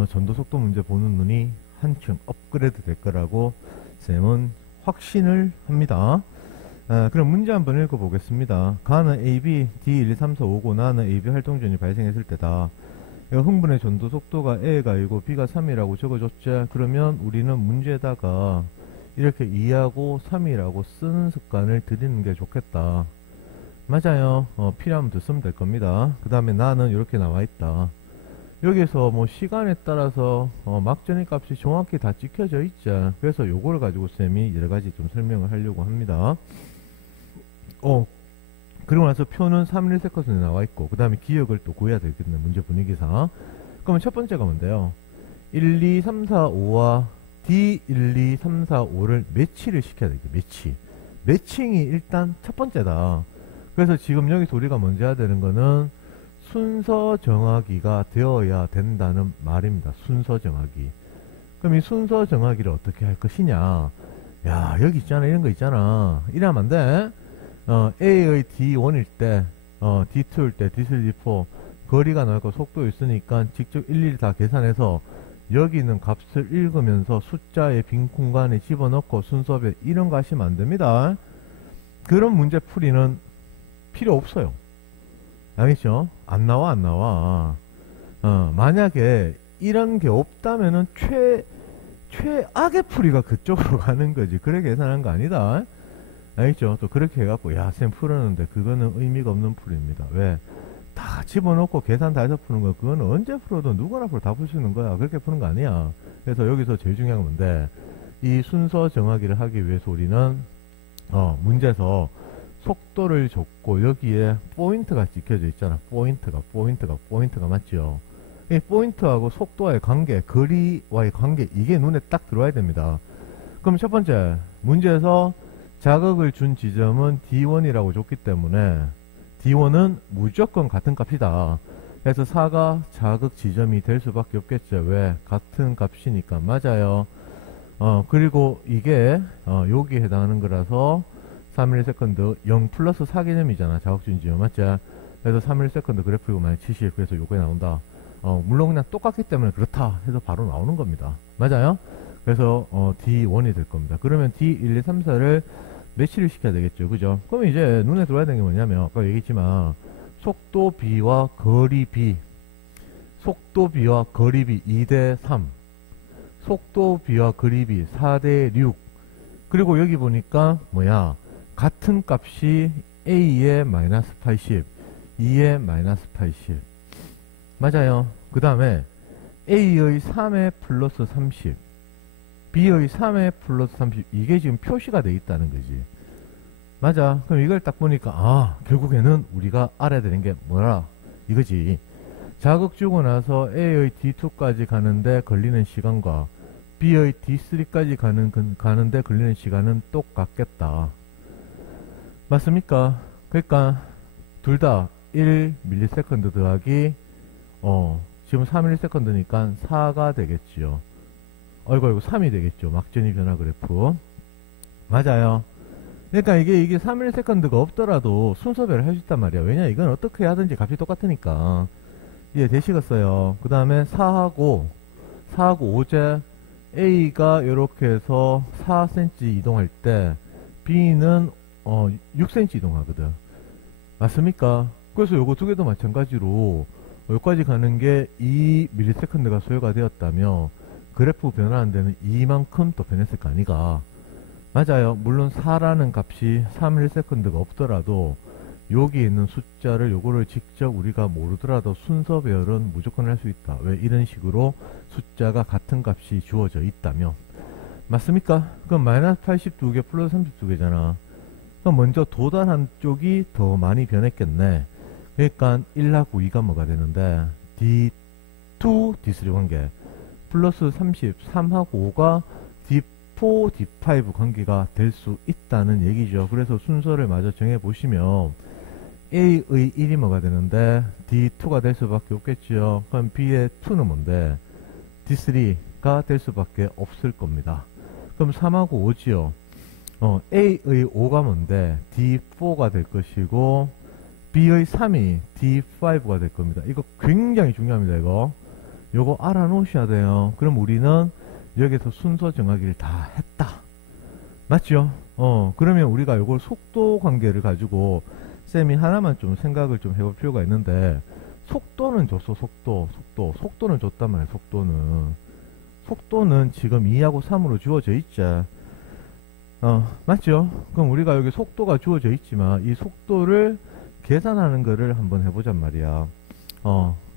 전도속도 문제 보는 눈이 한층 업그레이드 될 거라고 쌤은 확신을 합니다. 그럼 문제 한번 읽어보겠습니다. 가는 AB, D12345 오고 나는 AB 활동전이 발생했을 때다. 흥분의 전도 속도가 A가 2고 B가 3이라고 적어줬죠. 그러면 우리는 문제에다가 이렇게 2하고 3이라고 쓰는 습관을 들이는 게 좋겠다. 맞아요. 필요하면 더 쓰면 될 겁니다. 그 다음에 나는 이렇게 나와있다. 여기서 뭐 시간에 따라서 막전의 값이 정확히 다 찍혀져 있죠. 그래서 요거를 가지고 쌤이 여러가지 좀 설명을 하려고 합니다. 그리고 나서 표는 3.1세컨드에 나와있고 그 다음에 기억을 또 구해야 되겠네. 문제 분위기상. 그러면 첫 번째가 뭔데요? 1, 2, 3, 4, 5와 D 1, 2, 3, 4, 5를 매치를 시켜야 되겠죠. 매칭이 일단 첫 번째다. 그래서 지금 여기서 우리가 먼저 해야 되는 거는 순서 정하기가 되어야 된다는 말입니다. 순서 정하기. 그럼 이 순서 정하기를 어떻게 할 것이냐. 야, 여기 있잖아. 이런 거 있잖아. 이러면 안 돼. A의 D1일 때, D2일 때, D3, D4 거리가 나고 속도 있으니까 직접 일일이 다 계산해서 여기 있는 값을 읽으면서 숫자의 빈 공간에 집어넣고 순서별 이런 거 하시면 안 됩니다. 그런 문제 풀이는 필요 없어요. 알겠죠? 안 나와. 만약에 이런 게 없다면은 최악의 풀이가 그쪽으로 가는 거지. 그래 계산한 거 아니다. 알겠죠? 또 그렇게 해갖고 야 쌤 풀었는데 그거는 의미가 없는 풀이입니다. 왜? 다 집어넣고 계산 다 해서 푸는 거 그거는 언제 풀어도 누구나 풀어 다 풀 수 있는 거야. 그렇게 푸는 거 아니야. 그래서 여기서 제일 중요한 건 뭔데 이 순서 정하기를 하기 위해서 우리는 문제에서 속도를 줬고 여기에 포인트가 찍혀져 있잖아. 포인트가 맞죠? 이 포인트하고 속도와의 관계, 거리와의 관계 이게 눈에 딱 들어와야 됩니다. 그럼 첫 번째 문제에서 자극을 준 지점은 D1이라고 줬기 때문에 D1은 무조건 같은 값이다. 그래서 4가 자극 지점이 될 수밖에 없겠죠. 왜? 같은 값이니까. 맞아요. 그리고 이게 여기에 해당하는 거라서 3.1세컨드 0 플러스 4 개념이잖아. 자극 준 지점. 맞죠? 그래서 3.1세컨드 그래프이고 만약 70 그래서 요거에 나온다. 물론 그냥 똑같기 때문에 그렇다 해서 바로 나오는 겁니다. 맞아요? 그래서 D1이 될 겁니다. 그러면 D1, 2, 3, 4를 매치를 시켜야 되겠죠. 그죠? 그럼 이제 눈에 들어와야 되는 게 뭐냐면 아까 얘기했지만 속도 B와 거리 B 속도 B와 거리 B 2대 3 속도 B와 거리 B 4대 6 그리고 여기 보니까 뭐야 같은 값이 A의 마이너스 80 E의 마이너스 80 맞아요. 그 다음에 A의 3의 플러스 30 B의 3의 플러스 30 이게 지금 표시가 돼 있다는 거지. 맞아. 그럼 이걸 딱 보니까 결국에는 우리가 알아야 되는 게 뭐라 이거지. 자극 주고 나서 A의 D2까지 가는데 걸리는 시간과 B의 D3까지 가는데 걸리는 시간은 똑같겠다. 맞습니까? 그러니까 둘 다 1ms 더하기 지금 3ms/s니까 4가 되겠지요. 아이고 3이 되겠죠. 막전이 변화 그래프. 맞아요. 그러니까 이게 3ms/s가 없더라도 순서별을 할 수 있단 말이야. 왜냐 이건 어떻게 하든지 값이 똑같으니까. 이해 되시겠어요? 그 다음에 4하고 5제 A가 이렇게 해서 4cm 이동할 때 B는 6cm 이동하거든. 맞습니까? 그래서 요거 두 개도 마찬가지로 여기까지 가는 게 2ms가 소요가 되었다며 그래프 변화하는 데는 이만큼 또 변했을 거 아니가. 맞아요. 물론 4라는 값이 3ms 없더라도 여기 있는 숫자를 요거를 직접 우리가 모르더라도 순서 배열은 무조건 할 수 있다. 왜? 이런 식으로 숫자가 같은 값이 주어져 있다면. 맞습니까? 그럼 마이너스 82개 플러스 32개잖아. 그럼 먼저 도달한 쪽이 더 많이 변했겠네. 그러니까 1하고 2가 뭐가 되는데 D2, D3 관계 플러스 33하고 5가 D4, D5 관계가 될 수 있다는 얘기죠. 그래서 순서를 마저 정해보시면 A의 1이 뭐가 되는데 D2가 될 수밖에 없겠지요. 그럼 B의 2는 뭔데 D3가 될 수밖에 없을 겁니다. 그럼 3하고 5지요. A의 5가 뭔데 D4가 될 것이고 B의 3이 D5가 될 겁니다. 이거 굉장히 중요합니다. 요거 알아놓으셔야 돼요. 그럼 우리는 여기서 순서 정하기를 다 했다. 맞죠? 그러면 우리가 요걸 속도 관계를 가지고 쌤이 하나만 좀 생각을 좀 해볼 필요가 있는데 속도는 줬어. 속도는 줬단 말이야. 속도는 지금 2하고 3으로 주어져 있지. 맞죠? 그럼 우리가 여기 속도가 주어져 있지만 이 속도를 계산하는 거를 한번 해보잔 말이야.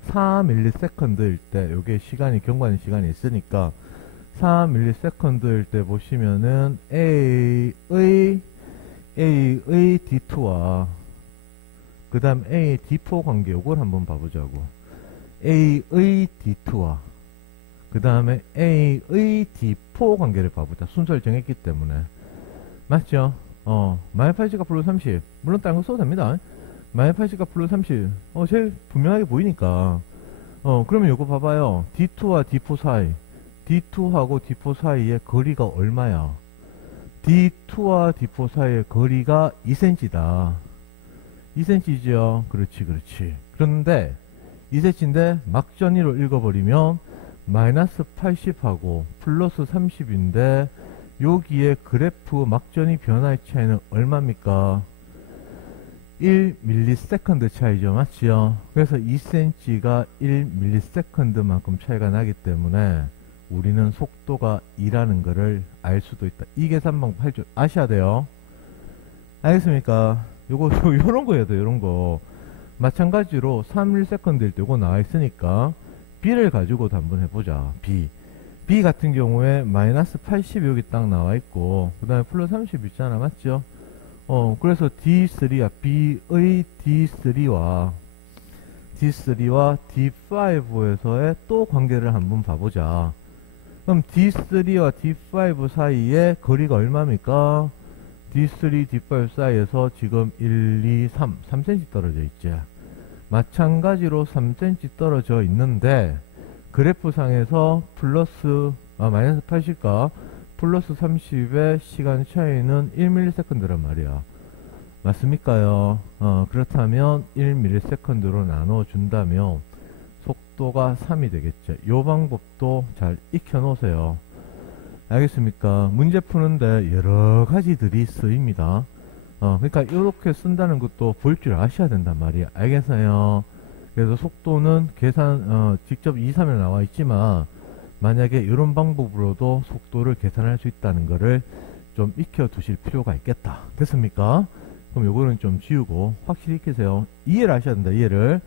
4ms일 때 요게 시간이 경과하는 시간이 있으니까 4ms일 때 보시면은 A의 D2와 그 다음 A의 D4 관계 요걸 한번 봐보자고. A의 D2와 그 다음에 A의 D4 관계를 봐보자. 순서를 정했기 때문에. 맞죠? 마이너스 80가 플러스 30. 물론 다른 거 써도 됩니다. 마이너스 80가 플러스 30. 제일 분명하게 보이니까. 그러면 요거 봐봐요. D2와 D4 사이. D2하고 D4 사이의 거리가 얼마야? D2와 D4 사이의 거리가 2cm다. 2cm죠? 그렇지. 그런데 2cm인데 막전이로 읽어버리면 마이너스 80하고 플러스 30인데 여기에 그래프 막전이 변화의 차이는 얼마입니까? 1ms 차이죠. 맞지요? 그래서 2cm가 1ms만큼 차이가 나기 때문에 우리는 속도가 2라는 거를 알 수도 있다. 이 계산 방법 할 줄 아셔야 돼요. 알겠습니까? 요런 거예요. 요런 거. 마찬가지로 3ms일 때 요거 나와 있으니까 B를 가지고도 한번 해보자. B 같은 경우에 마이너스 80 여기 딱 나와 있고 그 다음에 플러스 30 있잖아. 맞죠? 그래서 D3와 B의 D3와 D5에서의 또 관계를 한번 봐보자. 그럼 D3와 D5 사이의 거리가 얼마입니까? D3, D5 사이에서 지금 1, 2, 3cm 떨어져 있지. 마찬가지로 3cm 떨어져 있는데 그래프상에서 마이너스 80과 플러스 30의 시간 차이는 1ms란 말이야. 맞습니까요? 그렇다면 1ms로 나눠준다면 속도가 3이 되겠죠. 이 방법도 잘 익혀놓으세요. 알겠습니까? 문제 푸는데 여러 가지들이 쓰입니다. 그러니까 이렇게 쓴다는 것도 볼 줄 아셔야 된단 말이야. 알겠어요? 그래서 속도는 계산, 직접 2, 3에 나와 있지만 만약에 이런 방법으로도 속도를 계산할 수 있다는 거를 좀 익혀 두실 필요가 있겠다. 됐습니까? 그럼 요거는 좀 지우고 확실히 익히세요. 이해를 하셔야 된다. 이해를.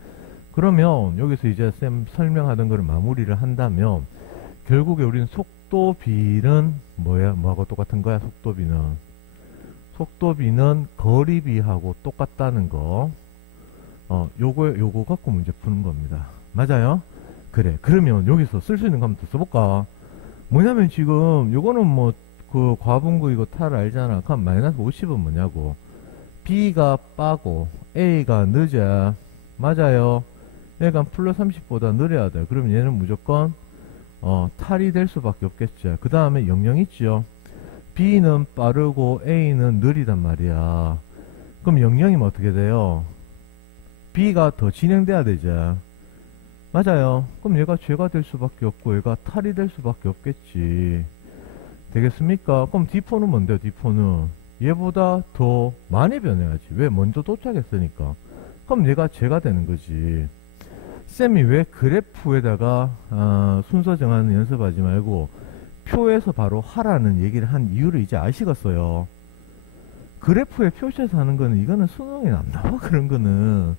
그러면 여기서 이제 쌤 설명하던 거를 마무리를 한다면 결국에 우리는 속도비는 뭐하고 똑같은 거야? 속도비는 거리비하고 똑같다는 거. 요거 갖고 문제 푸는 겁니다. 맞아요? 그래. 그러면 여기서 쓸 수 있는 거 한번 더 써볼까? 뭐냐면 지금 요거는 그 과분구 이거 탈 알잖아. 그럼 마이너스 50은 뭐냐고. B가 빠고 A가 늦어. 맞아요. 얘가 플러스 30보다 느려야 돼. 그럼 얘는 무조건 탈이 될 수밖에 없겠죠. 그 다음에 영영 있죠. B는 빠르고 A는 느리단 말이야. 그럼 영영이면 어떻게 돼요? B가 더 진행돼야 되죠. 맞아요. 그럼 얘가 죄가 될 수밖에 없고 얘가 탈이 될 수밖에 없겠지. 되겠습니까? 그럼 D4는 뭔데요? D4는 얘보다 더 많이 변해야지. 왜? 먼저 도착했으니까. 그럼 얘가 죄가 되는 거지. 쌤이 왜 그래프에다가 순서 정하는 연습하지 말고 표에서 바로 하라는 얘기를 한 이유를 이제 아시겠어요. 그래프에 표시해서 하는 거는 이거는 수능에 안 나와. 그런 거는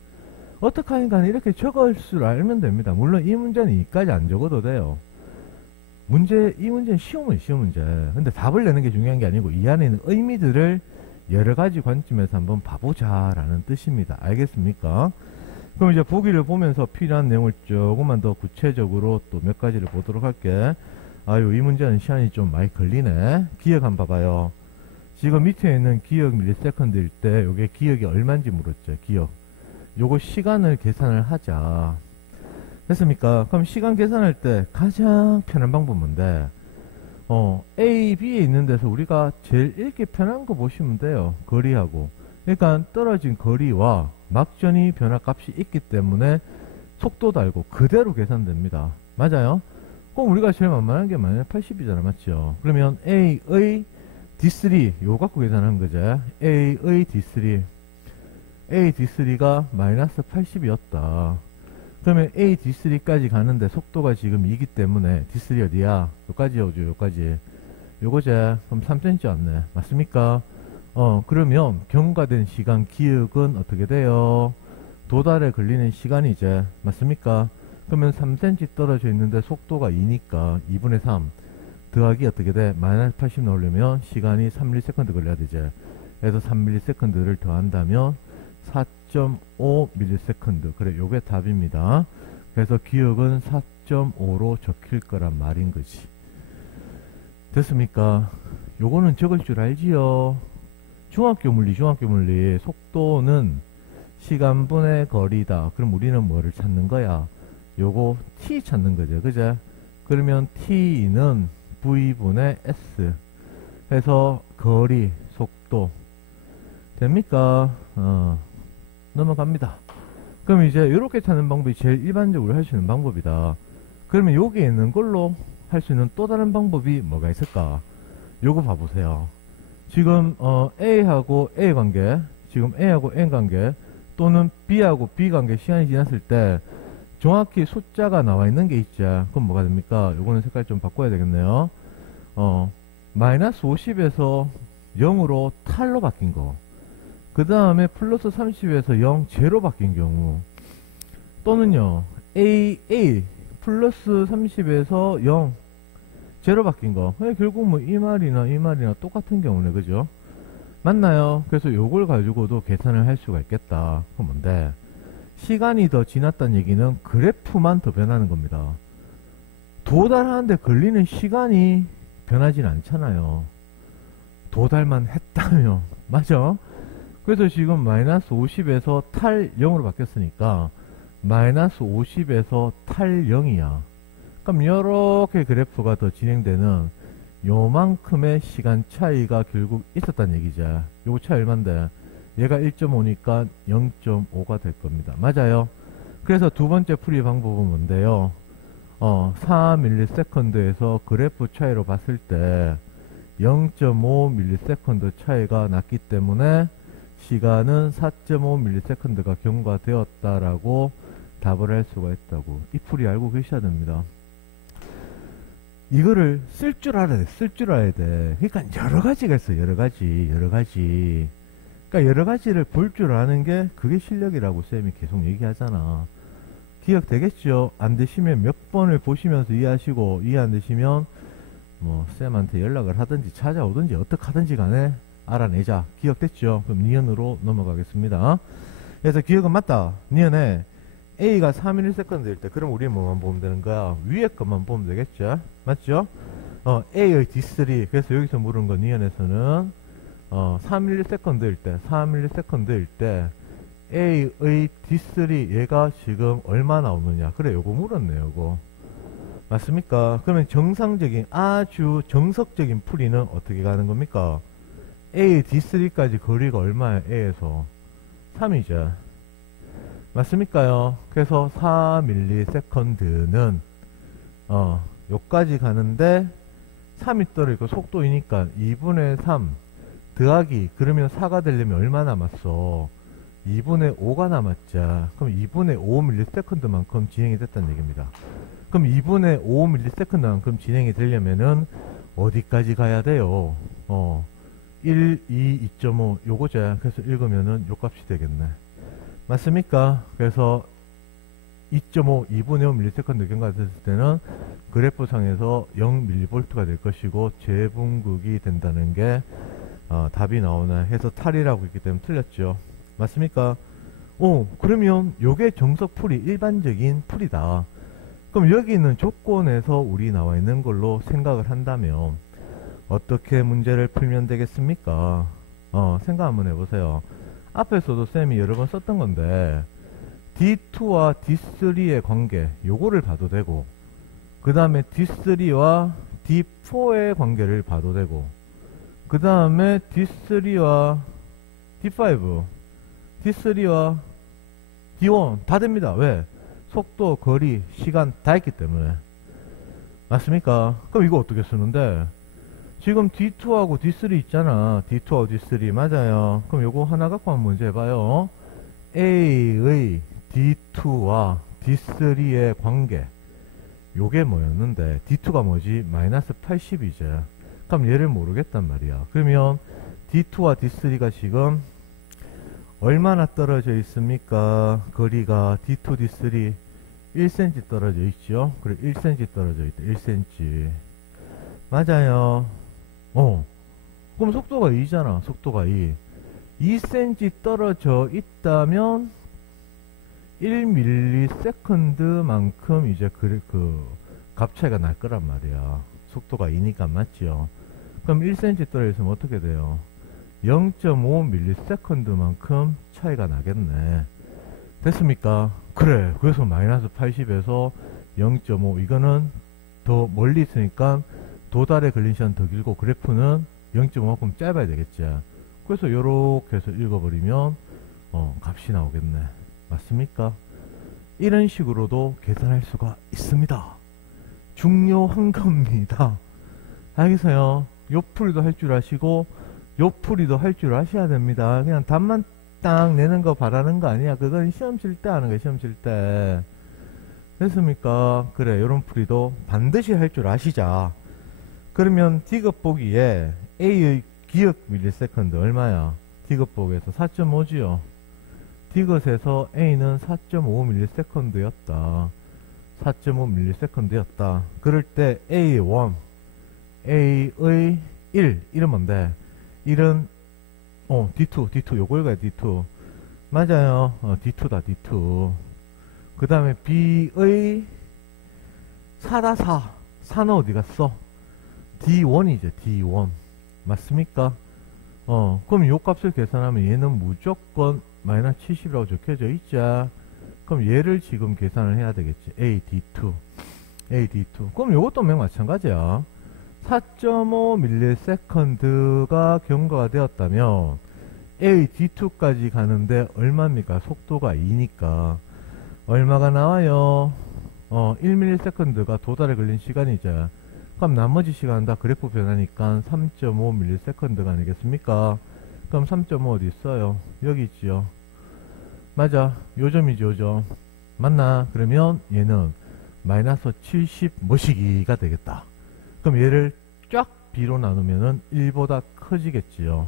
어떻게 하니까 이렇게 적을 줄 알면 됩니다. 물론 이 문제는 이까지 안 적어도 돼요. 이 문제는 쉬운 문제. 근데 답을 내는 게 중요한 게 아니고 이 안에 있는 의미들을 여러 가지 관점에서 한번 봐보자라는 뜻입니다. 알겠습니까? 그럼 이제 보기를 보면서 필요한 내용을 조금만 더 구체적으로 또 몇 가지를 보도록 할게. 아유, 이 문제는 시간이 좀 많이 걸리네. 기억 한번 봐봐요. 지금 밑에 있는 기억 밀리세컨드일 때 요게 기억이 얼마인지 물었죠. 기억. 요거 시간을 계산을 하자. 됐습니까? 그럼 시간 계산할 때 가장 편한 방법 뭔데? A, B에 있는 데서 우리가 제일 읽기 편한 거 보시면 돼요. 거리하고. 그러니까 떨어진 거리와 막전이 변화값이 있기 때문에 속도도 알고 그대로 계산됩니다. 맞아요? 그럼 우리가 제일 만만한 게 마이너스 80이잖아. 맞죠? 그러면 A의 D3 요거 갖고 계산한 거죠. A의 D3 A D3가 마이너스 80이었다. 그러면 A D3까지 가는데 속도가 지금 2기 때문에 D3 어디야? 요까지 오죠. 요까지. 요거제. 그럼 3cm 왔네. 맞습니까? 그러면 경과된 시간 기억은 어떻게 돼요? 도달에 걸리는 시간이제. 맞습니까? 그러면 3cm 떨어져 있는데 속도가 2니까 2분의 3 더하기 어떻게 돼? 마이너스 80 넣으려면 시간이 3ms 걸려야 되지. 그래서 3ms를 더한다면 4.5ms. 그래, 요게 답입니다. 그래서 기억은 4.5로 적힐 거란 말인 거지. 됐습니까? 요거는 적을 줄 알지요? 중학교 물리 속도는 시간분의 거리다. 그럼 우리는 뭐를 찾는 거야? 요거 t 찾는 거죠. 그죠? 그러면 t는 v분의 s 해서 거리, 속도 됩니까? 넘어갑니다. 그럼 이제 이렇게 찾는 방법이 제일 일반적으로 할 수 있는 방법이다. 그러면 여기에 있는 걸로 할 수 있는 또 다른 방법이 뭐가 있을까? 요거 봐보세요. 지금 A하고 A 관계, 지금 A하고 N 관계 또는 B하고 B 관계 시간이 지났을 때 정확히 숫자가 나와 있는 게 있죠. 그럼 뭐가 됩니까? 요거는 색깔 좀 바꿔야 되겠네요. 마이너스 50에서 0으로 탈로 바뀐 거. 그 다음에 플러스 30에서 0, 제로 바뀐 경우. 또는요, A, 플러스 30에서 0, 제로 바뀐 거. 결국 뭐 이 말이나 똑같은 경우네. 그죠? 맞나요? 그래서 요걸 가지고도 계산을 할 수가 있겠다. 그럼 뭔데? 시간이 더 지났다는 얘기는 그래프만 더 변하는 겁니다. 도달하는데 걸리는 시간이 변하진 않잖아요. 도달만 했다며. 맞아? 그래서 지금 마이너스 50에서 탈 0으로 바뀌었으니까 마이너스 50에서 탈 0이야. 그럼 요렇게 그래프가 더 진행되는 요만큼의 시간 차이가 결국 있었단 얘기죠. 요거 차이 얼만데? 얘가 1.5니까 0.5가 될 겁니다. 맞아요? 그래서 두 번째 풀이 방법은 뭔데요? 4ms에서 그래프 차이로 봤을 때 0.5ms 차이가 났기 때문에 시간은 4.5ms가 경과되었다라고 답을 할 수가 있다고. 이 풀이 알고 계셔야 됩니다. 이거를 쓸 줄 알아야 돼. 쓸 줄 알아야 돼. 그러니까 여러 가지가 있어. 여러 가지. 그러니까 여러 가지를 볼 줄 아는 게 그게 실력이라고 쌤이 계속 얘기하잖아. 기억되겠죠? 안 되시면 몇 번을 보시면서 이해하시고, 이해 안 되시면 뭐 쌤한테 연락을 하든지 찾아오든지 어떻게 하든지 간에 알아내자. 기억됐죠? 그럼 니은으로 넘어가겠습니다. 그래서 기억은 맞다. 니은에 A가 3ms일 때 그럼 우리 뭐만 보면 되는 거야? 위에 것만 보면 되겠죠? 맞죠? A의 D3. 그래서 여기서 물은 거 니은에서는 4ms일 때 A의 D3 얘가 지금 얼마 나오느냐. 그래, 요거 물었네. 요거 맞습니까? 그러면 정상적인 아주 정석적인 풀이는 어떻게 가는 겁니까? A D3까지 거리가 얼마야? A에서 3이죠. 맞습니까요? 그래서 4ms는 요까지 가는데 3이 떨어지고 속도이니까 2분의 3 더하기, 그러면 4가 되려면 얼마 남았어? 2분의 5가 남았죠. 그럼 2분의 5ms만큼 진행이 됐다는 얘기입니다. 그럼 2분의 5ms만큼 진행이 되려면은 어디까지 가야 돼요? 1, 2, 2.5 요거제. 그래서 읽으면은 요 값이 되겠네. 맞습니까? 그래서 2.5, 2분의 5ms 경과됐을 때는 그래프상에서 0mV가 될 것이고 재분극이 된다는 게 답이 나오나 해서 탈이라고 있기 때문에 틀렸죠. 맞습니까? 그러면 요게 정석풀이 일반적인 풀이다. 그럼 여기 있는 조건에서 우리 나와 있는 걸로 생각을 한다면 어떻게 문제를 풀면 되겠습니까? 생각 한번 해보세요. 앞에서도 쌤이 여러 번 썼던 건데 D2와 D3의 관계 요거를 봐도 되고 그 다음에 D3와 D4의 관계를 봐도 되고 그 다음에 D3와 D5 D3와 D1 다 됩니다. 왜? 속도, 거리, 시간 다 있기 때문에. 맞습니까? 그럼 이거 어떻게 쓰는데 지금 D2하고 D3 있잖아. D2하고 D3 맞아요. 그럼 요거 하나 갖고 한번 문제 해봐요. A의 D2와 D3의 관계 요게 뭐였는데 D2가 뭐지? 마이너스 80이죠. 그럼 얘를 모르겠단 말이야. 그러면 D2와 D3가 지금 얼마나 떨어져 있습니까? 거리가 D2, D3 1cm 떨어져 있죠. 그래 1cm 떨어져 있다. 1cm 맞아요. 그럼 속도가 2잖아. 속도가 2. 2cm 떨어져 있다면 1ms만큼 이제 값 차이가 날 거란 말이야. 속도가 2니까 맞죠. 그럼 1cm 떨어져 있으면 어떻게 돼요? 0.5ms만큼 차이가 나겠네. 됐습니까? 그래. 그래서 마이너스 80에서 0.5 이거는 더 멀리 있으니까 도달에 걸린 시간 더 길고 그래프는 0.5만큼 짧아야 되겠지. 그래서 요렇게 해서 읽어버리면 값이 나오겠네. 맞습니까? 이런 식으로도 계산할 수가 있습니다. 중요한 겁니다. 알겠어요? 요 풀이도 할 줄 아시고 요 풀이도 할 줄 아셔야 됩니다. 그냥 답만 딱 내는 거 바라는 거 아니야. 그건 시험 칠 때 하는 거야. 시험 칠 때. 됐습니까? 그래. 요런 풀이도 반드시 할 줄 아시자. 그러면 디귿 보기에 A의 기억 밀리세컨드 얼마야? 디귿 보기에서 4.5지요. 디귿에서 A는 4.5ms였다. 4.5ms였다. 그럴 때 A1, A의 1, 이런 뭔데? 1은 D2 요걸 가야 D2 맞아요. D2다 D2. 그 다음에 B의 4다 4는 어디 갔어? D1이죠. D1 맞습니까? 그럼 요 값을 계산하면 얘는 무조건 마이너스 70이라고 적혀져 있자. 그럼 얘를 지금 계산을 해야 되겠지. AD2 그럼 요것도 맨 마찬가지야. 4.5ms가 경과가 되었다면 AD2까지 가는데 얼마입니까? 속도가 2니까 얼마가 나와요? 1ms가 도달에 걸린 시간이죠. 그럼 나머지 시간 다 그래프 변하니까 3.5ms가 아니겠습니까? 그럼 3.5 어디 있어요? 여기 있지요. 맞아. 요점이지 요점. 맞나? 그러면 얘는 마이너스 70 뭐시기가 되겠다. 그럼 얘를 쫙 B로 나누면은 1보다 커지겠지요.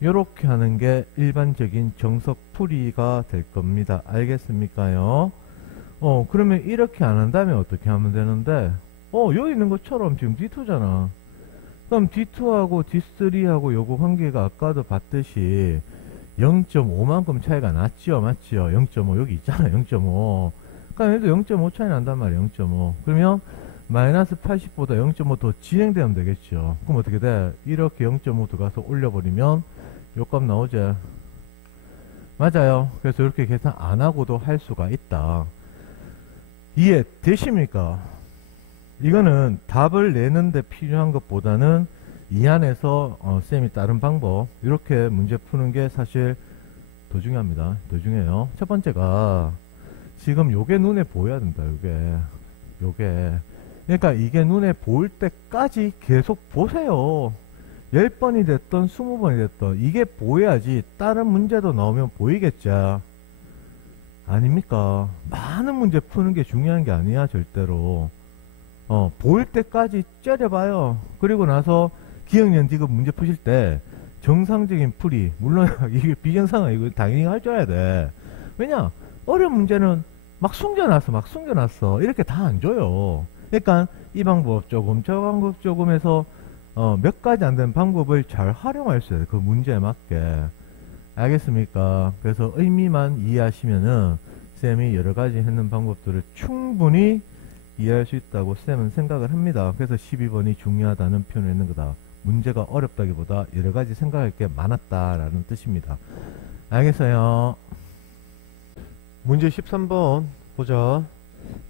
요렇게 하는 게 일반적인 정석풀이가 될 겁니다. 알겠습니까요? 그러면 이렇게 안 한다면 어떻게 하면 되는데 여기 있는 것처럼 지금 D2잖아. 그럼 D2하고 D3하고 요거 관계가 아까도 봤듯이 0.5만큼 차이가 났지요. 맞지요? 0.5 여기 있잖아. 0.5 그러니까 얘도 0.5 차이 난단 말이야. 0.5 그러면 마이너스 80보다 0.5 더 진행되면 되겠죠. 그럼 어떻게 돼? 이렇게 0.5 들어가서 올려버리면 요 값 나오죠. 맞아요. 그래서 이렇게 계산 안 하고도 할 수가 있다. 이해 되십니까? 이거는 답을 내는데 필요한 것보다는 이 안에서 쌤이 다른 방법 이렇게 문제 푸는 게 사실 더 중요합니다. 더 중요해요. 첫 번째가 지금 요게 눈에 보여야 된다. 요게 그러니까 이게 눈에 보일 때까지 계속 보세요. 10번이 됐던 20번이 됐던 이게 보여야지 다른 문제도 나오면 보이겠죠. 아닙니까? 많은 문제 푸는 게 중요한 게 아니야. 절대로 보일 때까지 째려봐요. 그리고 나서 기억년 디귿 문제 푸실 때 정상적인 풀이, 물론 이게 비정상은 이거 당연히 할 줄 알아야 돼. 왜냐? 어려운 문제는 막 숨겨놨어. 이렇게 다 안 줘요. 그러니까 이 방법 조금, 저 방법 조금 해서 몇 가지 안 되는 방법을 잘 활용할 수 있어요. 그 문제에 맞게. 알겠습니까? 그래서 의미만 이해하시면은 쌤이 여러 가지 했는 방법들을 충분히 이해할 수 있다고 쌤은 생각을 합니다. 그래서 12번이 중요하다는 표현을 했는 거다. 문제가 어렵다기보다 여러 가지 생각할 게 많았다라는 뜻입니다. 알겠어요? 문제 13번 보자.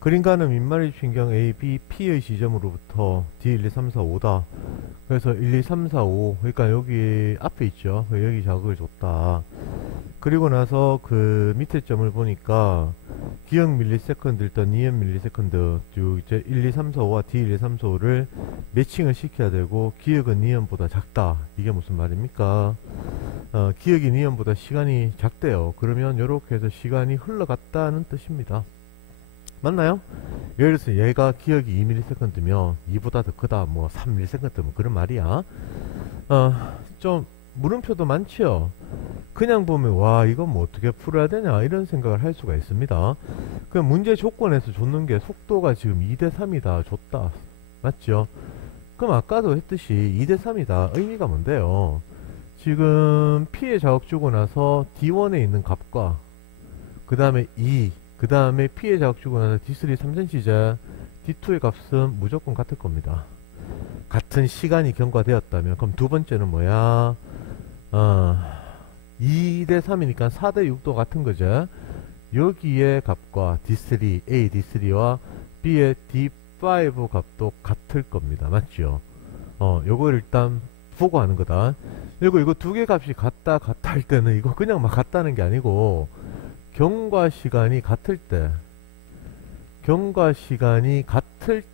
그림가는 민말이 chuyển경 A, B, P의 지점으로부터 D 1, 2, 3, 4, 5다. 그래서 1, 2, 3, 4, 5 그러니까 여기 앞에 있죠. 여기 자극을 줬다. 그리고 나서 그 밑에 점을 보니까 기억 밀리세컨드 일단 니은 밀리세컨드 이제 1, 2, 3, 4, 5와 D 1, 2, 3, 4, 5를 매칭을 시켜야 되고 기억은 니은보다 작다. 이게 무슨 말입니까? 기억이 니은보다 시간이 작대요. 그러면 이렇게 해서 시간이 흘러갔다는 뜻입니다. 맞나요? 예를 들어서 얘가 기억이 2ms면 2보다 더 크다 뭐 3ms 뭐 그런 말이야. 좀 물음표도 많지요. 그냥 보면 와 이건 뭐 어떻게 풀어야 되냐 이런 생각을 할 수가 있습니다. 그 문제 조건에서 줬는 게 속도가 지금 2대3이다 줬다 맞죠? 그럼 아까도 했듯이 2대3이다 의미가 뭔데요? 지금 P에 자극 주고 나서 D1에 있는 값과 그 다음에 2 그 다음에 P에 자극 주고 나서 D3 3cm제 D2의 값은 무조건 같을 겁니다. 같은 시간이 경과되었다면. 그럼 두 번째는 뭐야? 2대3이니까 4대6도 같은 거죠. 여기에 값과 D3, A D3와 B의 D5 값도 같을 겁니다. 맞죠? 요걸 일단 보고 하는 거다. 그리고 이거 두 개 값이 같다 할 때는 이거 그냥 막 같다는 게 아니고 경과 시간이 같을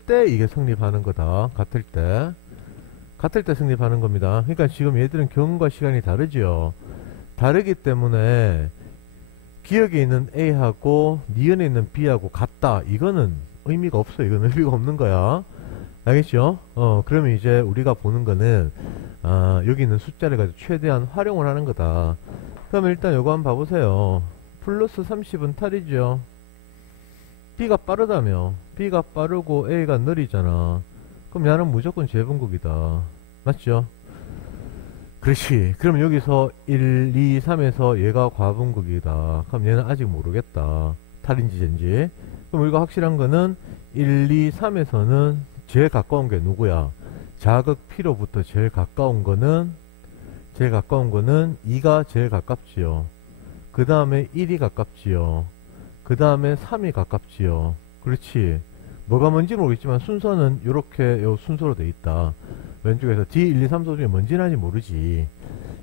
때 이게 성립하는 거다. 같을 때 성립하는 겁니다. 그러니까 지금 얘들은 경과 시간이 다르지요. 다르기 때문에 기억에 있는 A하고 니은에 있는 B하고 같다. 이거는 의미가 없어. 이건 의미가 없는 거야. 알겠죠? 그러면 이제 우리가 보는 거는 여기 있는 숫자를 가지고 최대한 활용을 하는 거다. 그럼 일단 요거 한번 봐보세요. 플러스 30은 탈이죠. B가 빠르다며. B가 빠르고 A가 느리잖아. 그럼 얘는 무조건 재분극이다. 맞죠? 그렇지. 그럼 여기서 1, 2, 3에서 얘가 과분극이다. 그럼 얘는 아직 모르겠다. 탈인지 젠지. 그럼 우리가 확실한 거는 1, 2, 3에서는 제일 가까운 게 누구야? 자극 P로부터 제일 가까운 거는 2가 제일 가깝지요. 그 다음에 1이 가깝지요. 그 다음에 3이 가깝지요. 그렇지. 뭐가 뭔지 모르겠지만 순서는 이렇게 요 순서로 돼 있다. 왼쪽에서 D 1, 2, 3, 4 중에 뭔지 나지 모르지.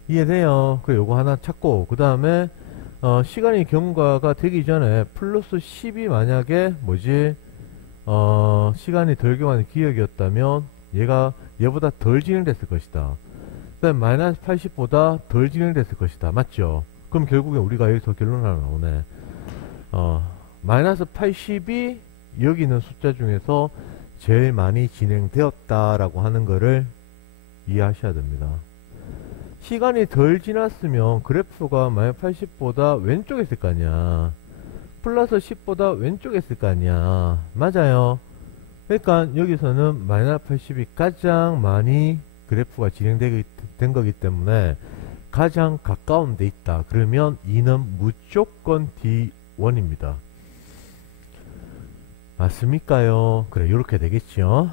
이해돼요? 그래 요거 하나 찾고 그 다음에 시간이 경과가 되기 전에 플러스 10이 만약에 뭐지 시간이 덜 경과한 기억이었다면 얘보다 덜 진행됐을 것이다. 그 다음에 마이너스 80보다 덜 진행됐을 것이다. 맞죠? 그럼 결국에 우리가 여기서 결론 하나 나오네. 마이너스 80이 여기 있는 숫자 중에서 제일 많이 진행되었다라고 하는 거를 이해하셔야 됩니다. 시간이 덜 지났으면 그래프가 마이너스 80보다 왼쪽에 있을 거 아니야. 플러스 10보다 왼쪽에 있을 거 아니야. 맞아요. 그러니까 여기서는 마이너스 80이 가장 많이 그래프가 진행된 거기 때문에 가장 가까운 데 있다. 그러면 2는 무조건 D1입니다. 맞습니까요? 그래 요렇게 되겠죠.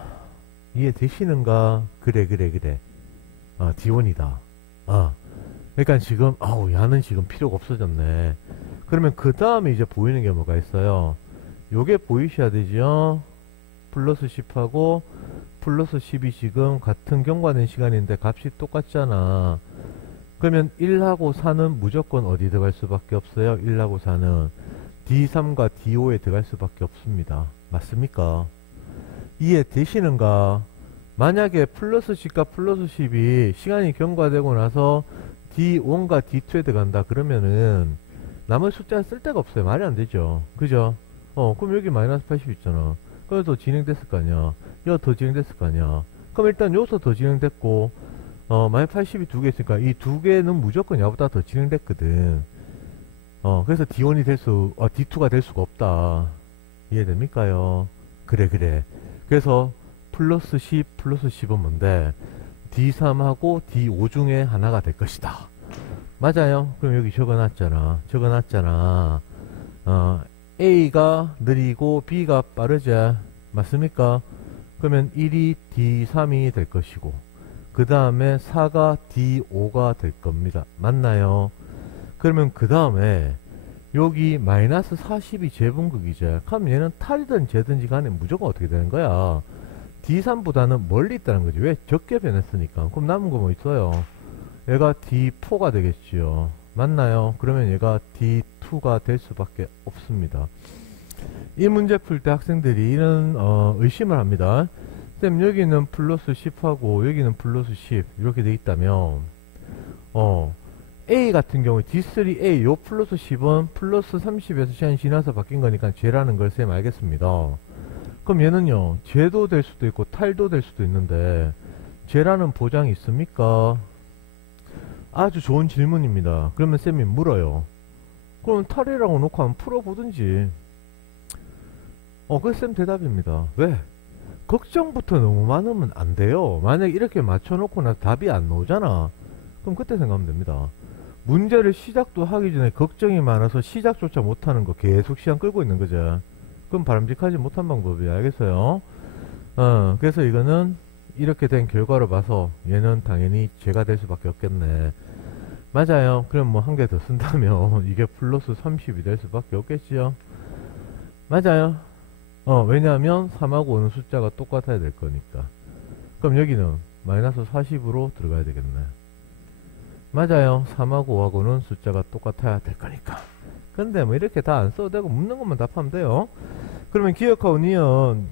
이해되시는가? 그래 D1이다. 그러니까 지금 야는 지금 필요가 없어졌네. 그러면 그 다음에 이제 보이는 게 뭐가 있어요? 요게 보이셔야 되죠. 플러스 10하고 플러스 10이 지금 같은 경과된 시간인데 값이 똑같잖아. 그러면 1하고 4는 무조건 어디 들어갈 수밖에 없어요? 1하고 4는 D3과 D5에 들어갈 수밖에 없습니다. 맞습니까? 이해되시는가? 만약에 플러스 10과 플러스 10이 시간이 경과되고 나서 D1과 D2에 들어간다 그러면은 남은 숫자 쓸 데가 없어요. 말이 안 되죠. 그죠? 그럼 여기 마이너스 80 있잖아. 그래서 더 진행됐을 거 아니야. 여기 더 진행됐을 거 아니야. 그럼 일단 여기서 더 진행됐고 마이너스 80이 두 개 있으니까 이 두 개는 무조건 야보다 더 진행됐거든. 그래서 D1이 D2가 될 수가 없다. 이해됩니까요? 그래, 그래. 그래서 플러스 10, 플러스 10은 뭔데? D3하고 D5 중에 하나가 될 것이다. 맞아요. 그럼 여기 적어놨잖아. A가 느리고 B가 빠르지. 맞습니까? 그러면 1이 D3이 될 것이고, 그 다음에 4가 D5가 될 겁니다. 맞나요? 그러면 그 다음에 여기 마이너스 40이 제분극이죠. 그럼 얘는 탈이든 제든지 간에 무조건 어떻게 되는 거야? D3보다는 멀리 있다는 거지. 왜? 적게 변했으니까. 그럼 남은 거 뭐 있어요? 얘가 D4가 되겠지요. 맞나요? 그러면 얘가 D2가 될 수밖에 없습니다. 이 문제 풀 때 학생들이 이런 의심을 합니다. 쌤, 여기는 플러스 10하고 여기는 플러스 10 이렇게 돼 있다면 A 같은 경우에 D3A 요 플러스 10은 플러스 30에서 시간이 지나서 바뀐 거니까 J라는 걸 쌤 알겠습니다. 그럼 얘는요, J도 될 수도 있고 탈도 될 수도 있는데 J라는 보장이 있습니까? 아주 좋은 질문입니다. 그러면 쌤이 물어요. 그럼 탈이라고 놓고 한번 풀어보든지. 그게 쌤 대답입니다. 왜? 걱정부터 너무 많으면 안 돼요. 만약 이렇게 맞춰놓고 나서 답이 안 나오잖아. 그럼 그때 생각하면 됩니다. 문제를 시작도 하기 전에 걱정이 많아서 시작조차 못하는 거 계속 시간 끌고 있는 거죠. 그럼 바람직하지 못한 방법이야. 알겠어요? 그래서 이거는 이렇게 된 결과로 봐서 얘는 당연히 제가 될 수밖에 없겠네. 맞아요. 그럼 뭐 한 개 더 쓴다면 이게 플러스 30이 될 수밖에 없겠지요. 맞아요. 왜냐하면 3하고 5는 숫자가 똑같아야 될 거니까. 그럼 여기는 마이너스 40으로 들어가야 되겠네. 맞아요. 3하고 5하고는 숫자가 똑같아야 될 거니까. 근데 뭐 이렇게 다 안 써도 되고 묻는 것만 답하면 돼요. 그러면 기억하고 니은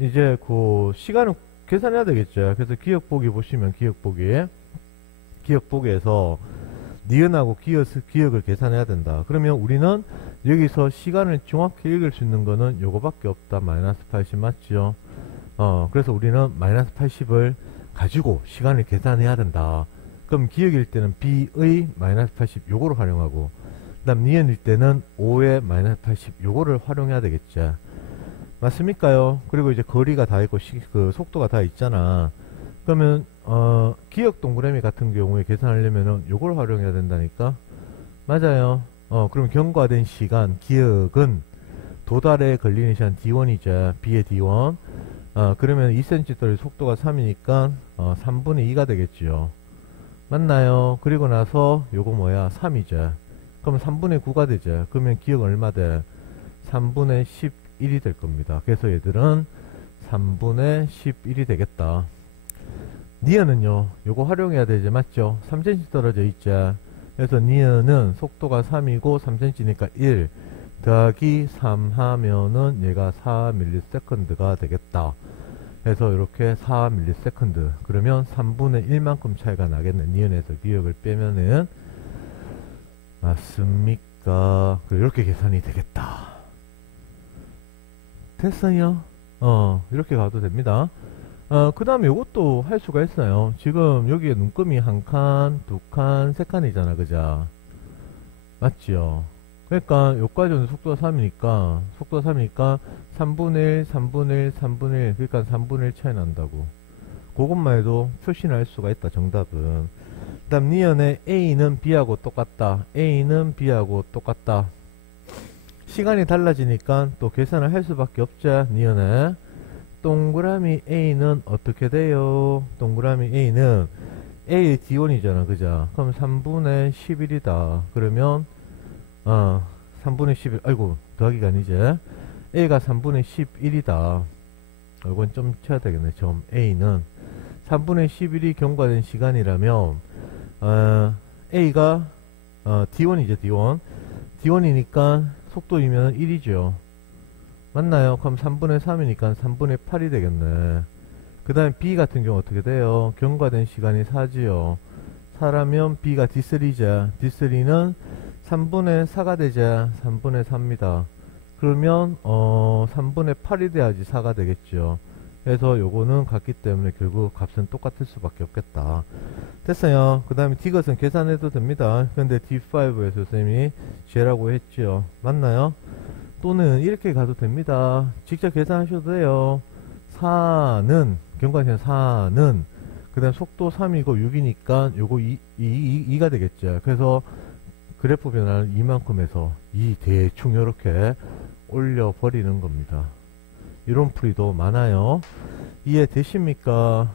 이제 그 시간을 계산해야 되겠죠. 그래서 기억보기 보시면 기억보기에서 니은하고 기억을 계산해야 된다. 그러면 우리는 여기서 시간을 정확히 읽을 수 있는 거는 요거밖에 없다. 마이너스 80 맞죠? 그래서 우리는 마이너스 80을 가지고 시간을 계산해야 된다. 그럼 기억일 때는 B의 마이너스 80 요거를 활용하고, 그 다음 니은일 때는 5의 마이너스 80 요거를 활용해야 되겠죠. 맞습니까요? 그리고 이제 거리가 다 있고 그 속도가 다 있잖아. 그러면 기억 동그라미 같은 경우에 계산하려면은 요걸 활용해야 된다니까. 맞아요. 그럼 경과된 시간 기억은 도달에 걸리는 시간 D1이죠. B의 D1. 그러면 2cm 떨어질 속도가 3이니까 3분의 2가 되겠지요. 맞나요? 그리고 나서 요거 뭐야? 3이죠. 그러면 3분의 9가 되죠. 그러면 기억 얼마 돼? 3분의 11이 될 겁니다. 그래서 얘들은 3분의 11이 되겠다. 니은은요, 요거 활용해야 되지, 맞죠? 3cm 떨어져 있죠. 그래서 니은은 속도가 3이고 3cm니까 1 더하기 3 하면은 얘가 4ms가 되겠다. 그래서 이렇게 4ms. 그러면 3분의 1만큼 차이가 나겠네. 니은에서 기억을 빼면은. 맞습니까? 이렇게 계산이 되겠다. 됐어요? 이렇게 가도 됩니다. 그 다음에 이것도 할 수가 있어요. 지금 여기에 눈금이 한 칸, 두 칸, 세 칸이잖아. 그죠? 맞지요? 그러니까 여기까지는 속도가 3이니까 3분의 1, 3분의 1, 3분의 1, 그러니까 3분의 1 차이 난다고. 그것만 해도 표시는 할 수가 있다. 정답은. 그 다음 니은의 A는 B하고 똑같다. A는 B하고 똑같다. 시간이 달라지니까 또 계산을 할 수밖에 없죠. 니은에 동그라미 A는 어떻게 돼요? 동그라미 A는 A의 D1이잖아. 그죠? 그럼 3분의 11이다. 그러면 3분의 11, 아이고 더하기가 아니지. A가 3분의 11이다. 이건 좀 쳐야 되겠네. 점 A는 3분의 11이 경과된 시간이라면 A가 D1이죠. D1이니까 속도이면 1이죠. 맞나요? 그럼 3분의 3이니까 3분의 8이 되겠네. 그 다음에 B 같은 경우 어떻게 돼요? 경과된 시간이 4지요. 4라면 B가 D3자. D3는 3분의 4가 되자. 3분의 4입니다. 그러면 3분의 8이 돼야지 4가 되겠죠. 해서 요거는 같기 때문에 결국 값은 똑같을 수밖에 없겠다. 됐어요. 그 다음에 D것은 계산해도 됩니다. 근데 D5에서 쌤이 G라고 했죠. 맞나요? 또는 이렇게 가도 됩니다. 직접 계산하셔도 돼요. 4는 경과시간 4는 그 다음 속도 3이고 6이니까 요거 2가 되겠죠. 그래서 그래프 변화를 이만큼에서 2 대충 요렇게 올려버리는 겁니다. 이런 풀이도 많아요. 이해되십니까?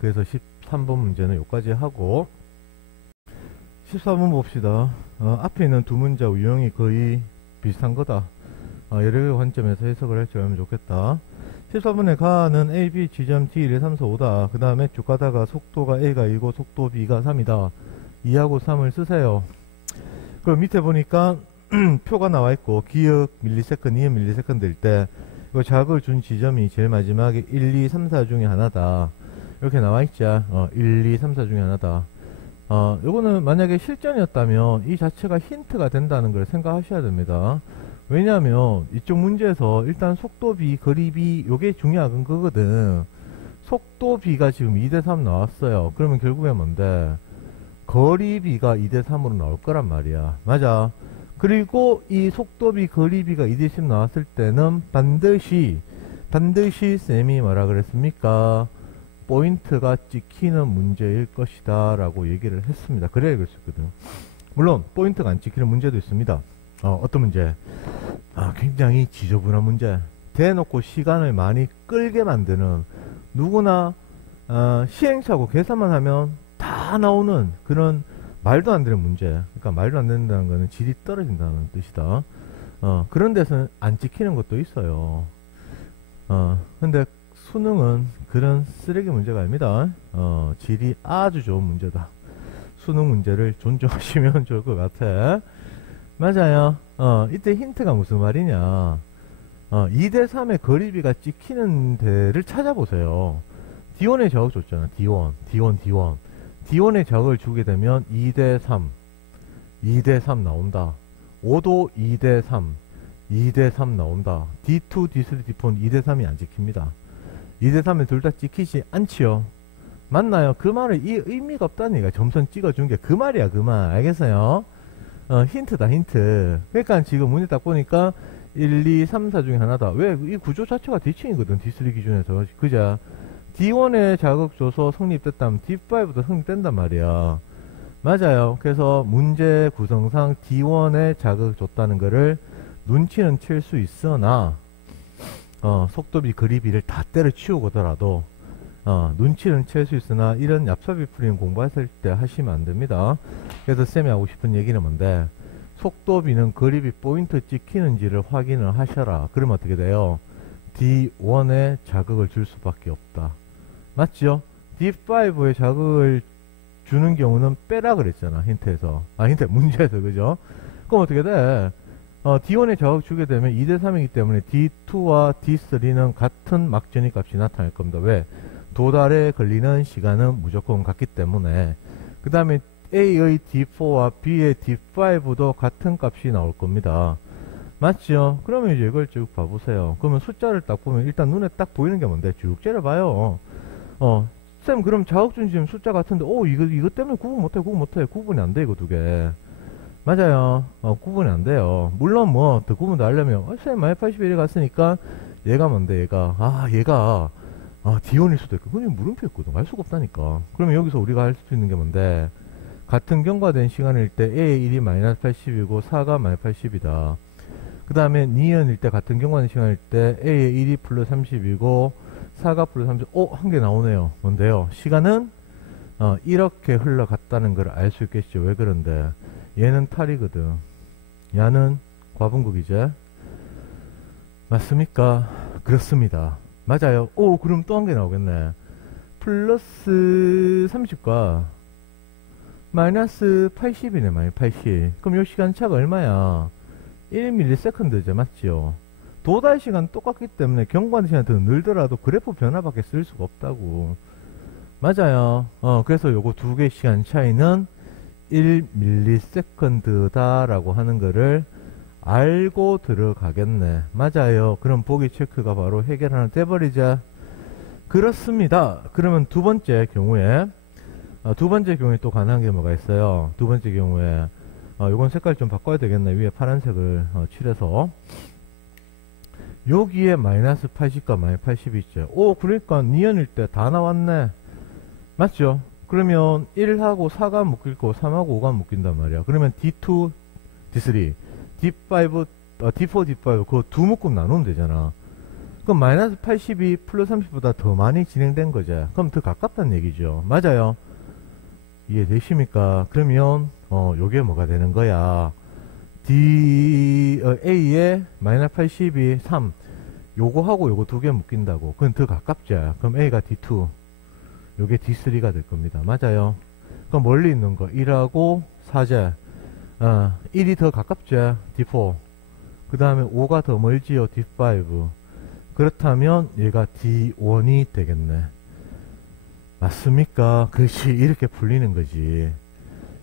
그래서 13번 문제는 여기까지 하고 14번 봅시다. 앞에 있는 두 문제 유형이 거의 비슷한 거다. 여러 개 관점에서 해석을 할 줄 알면 좋겠다. 14번에 가는 A, B 지점 D 1, 2, 3, 4, 5다. 그 다음에 쭉 가다가 속도가 A가 2고 속도 B가 3이다. 2하고 3을 쓰세요. 그럼 밑에 보니까 표가 나와 있고 기억 밀리세컨드, 2억 밀리세컨드일 때 이거 자극을 준 지점이 제일 마지막에 1, 2, 3, 4 중에 하나다. 이렇게 나와 있죠. 1, 2, 3, 4 중에 하나다. 요거는 만약에 실전이었다면 이 자체가 힌트가 된다는 걸 생각하셔야 됩니다. 왜냐하면 이쪽 문제에서 일단 속도 B, 거리 B 요게 중요한 거거든. 속도 B가 지금 2대3 나왔어요. 그러면 결국에 뭔데? 거리 B가 2대3으로 나올 거란 말이야. 맞아. 그리고 이 속도 B, 거리 B가 2대10 나왔을 때는 반드시 쌤이 뭐라 그랬습니까? 포인트가 찍히는 문제일 것이다 라고 얘기를 했습니다. 그래야 이걸 수 있거든. 물론 포인트가 안 찍히는 문제도 있습니다. 어떤 문제? 굉장히 지저분한 문제. 대놓고 시간을 많이 끌게 만드는, 누구나 시행착오 계산만 하면 다 나오는 그런 말도 안 되는 문제. 그러니까 말도 안 된다는 거는 질이 떨어진다는 뜻이다. 그런 데서는 안 찍히는 것도 있어요. 근데 수능은 그런 쓰레기 문제가 아닙니다. 질이 아주 좋은 문제다. 수능 문제를 존중하시면 좋을 것 같아. 맞아요. 이때 힌트가 무슨 말이냐. 2대3의 거리비가 찍히는 데를 찾아보세요. D1의 자극 줬잖아. D1. D1의 자극을 주게 되면 2대3 나온다. 5도 2대3 나온다. D2, D3, D4는 2대3이 안 찍힙니다. 2대3에 둘 다 찍히지 않지요. 맞나요? 그 말은 의미가 없다니까. 점선 찍어준 게 그 말이야, 그 말. 알겠어요? 힌트다, 힌트. 그러니까 지금 문제 딱 보니까 1, 2, 3, 4 중에 하나다. 왜? 이 구조 자체가 대칭이거든. D3 기준에서. 그자? D1에 자극 줘서 성립됐다면 D5도 성립된단 말이야. 맞아요. 그래서 문제 구성상 D1에 자극 줬다는 거를 눈치는 챌 수 있으나, 속도비, 거리비를 다 때려치우고더라도, 눈치는 챌 수 있으나, 이런 얍삽이 풀이는 공부하실 때 하시면 안 됩니다. 그래서 쌤이 하고 싶은 얘기는 뭔데, 속도비는 거리비 포인트 찍히는지를 확인을 하셔라. 그러면 어떻게 돼요? D1에 자극을 줄 수밖에 없다. 맞죠? D5에 자극을 주는 경우는 빼라 그랬잖아. 힌트에서. 문제에서. 그죠? 그럼 어떻게 돼? D1에 자극 주게 되면 2대3이기 때문에 D2와 D3는 같은 막전이 값이 나타날 겁니다. 왜? 도달에 걸리는 시간은 무조건 같기 때문에. 그 다음에 A의 D4와 B의 D5도 같은 값이 나올 겁니다. 맞죠? 그러면 이제 이걸 쭉 봐보세요. 그러면 숫자를 딱 보면 일단 눈에 딱 보이는 게 뭔데? 쭉 째려봐요. 쌤, 그럼 자극준 지금 숫자 같은데, 이거 때문에 구분 못해. 구분이 안 돼, 이거 두 개. 맞아요. 구분이 안 돼요. 물론 더 구분도 하려면, 쌤, -81에 갔으니까, 얘가 뭔데, 얘가. D1일 수도 있고, 그건 물음표 있거든. 알 수가 없다니까. 그러면 여기서 우리가 할 수 있는 게 뭔데, 같은 경과된 시간일 때 A의 1이 -80이고 4가 -80이다. 그 다음에 니은일 때 같은 경과된 시간일 때 A의 1이 플러스 30이고 4가 플러스 30. 한 개 나오네요. 뭔데요? 시간은 이렇게 흘러갔다는 걸 알 수 있겠죠. 왜 그런데? 얘는 탈이거든. 야는 과분극이제. 맞습니까? 그렇습니다. 맞아요. 그럼 또 한 개 나오겠네. 플러스 30과 마이너스 80이네. 마이너스 80. 그럼 이 시간차가 얼마야? 1ms죠. 맞죠? 도달 시간 똑같기 때문에 경과된 시간이 더 늘더라도 그래프 변화밖에 쓸 수가 없다고. 맞아요. 그래서 요거 두 개 시간 차이는 1ms다 라고 하는 거를 알고 들어가겠네. 맞아요. 그럼 보기 체크가 바로 해결하나 돼버리자. 그렇습니다. 그러면 두 번째 경우에 또 가능한 게 뭐가 있어요? 두 번째 경우에 요건 색깔 좀 바꿔야 되겠네. 위에 파란색을 칠해서 여기에 마이너스 80과 마이너스 80이 있죠. 오, 그러니까 니은일 때 다 나왔네. 맞죠? 그러면 1하고 4가 묶이고 3하고 5가 묶인단 말이야. 그러면 D2, D3, D5, D4, D5 그거 두 묶음 나누면 되잖아. 그럼 마이너스 80이 플러스 30보다 더 많이 진행된 거죠. 그럼 더 가깝다는 얘기죠. 맞아요? 이해되십니까? 그러면 요게 뭐가 되는 거야? A에 마이너스 80이 3 요거하고 요거 두 개 묶인다고. 그건 더 가깝죠. 그럼 A가 D2 요게 D3가 될 겁니다. 맞아요? 그럼 멀리 있는 거 1하고 4제 1이 더 가깝죠. D4 그 다음에 5가 더 멀지요. D5 그렇다면 얘가 D1이 되겠네. 맞습니까? 그렇지. 이렇게 풀리는 거지.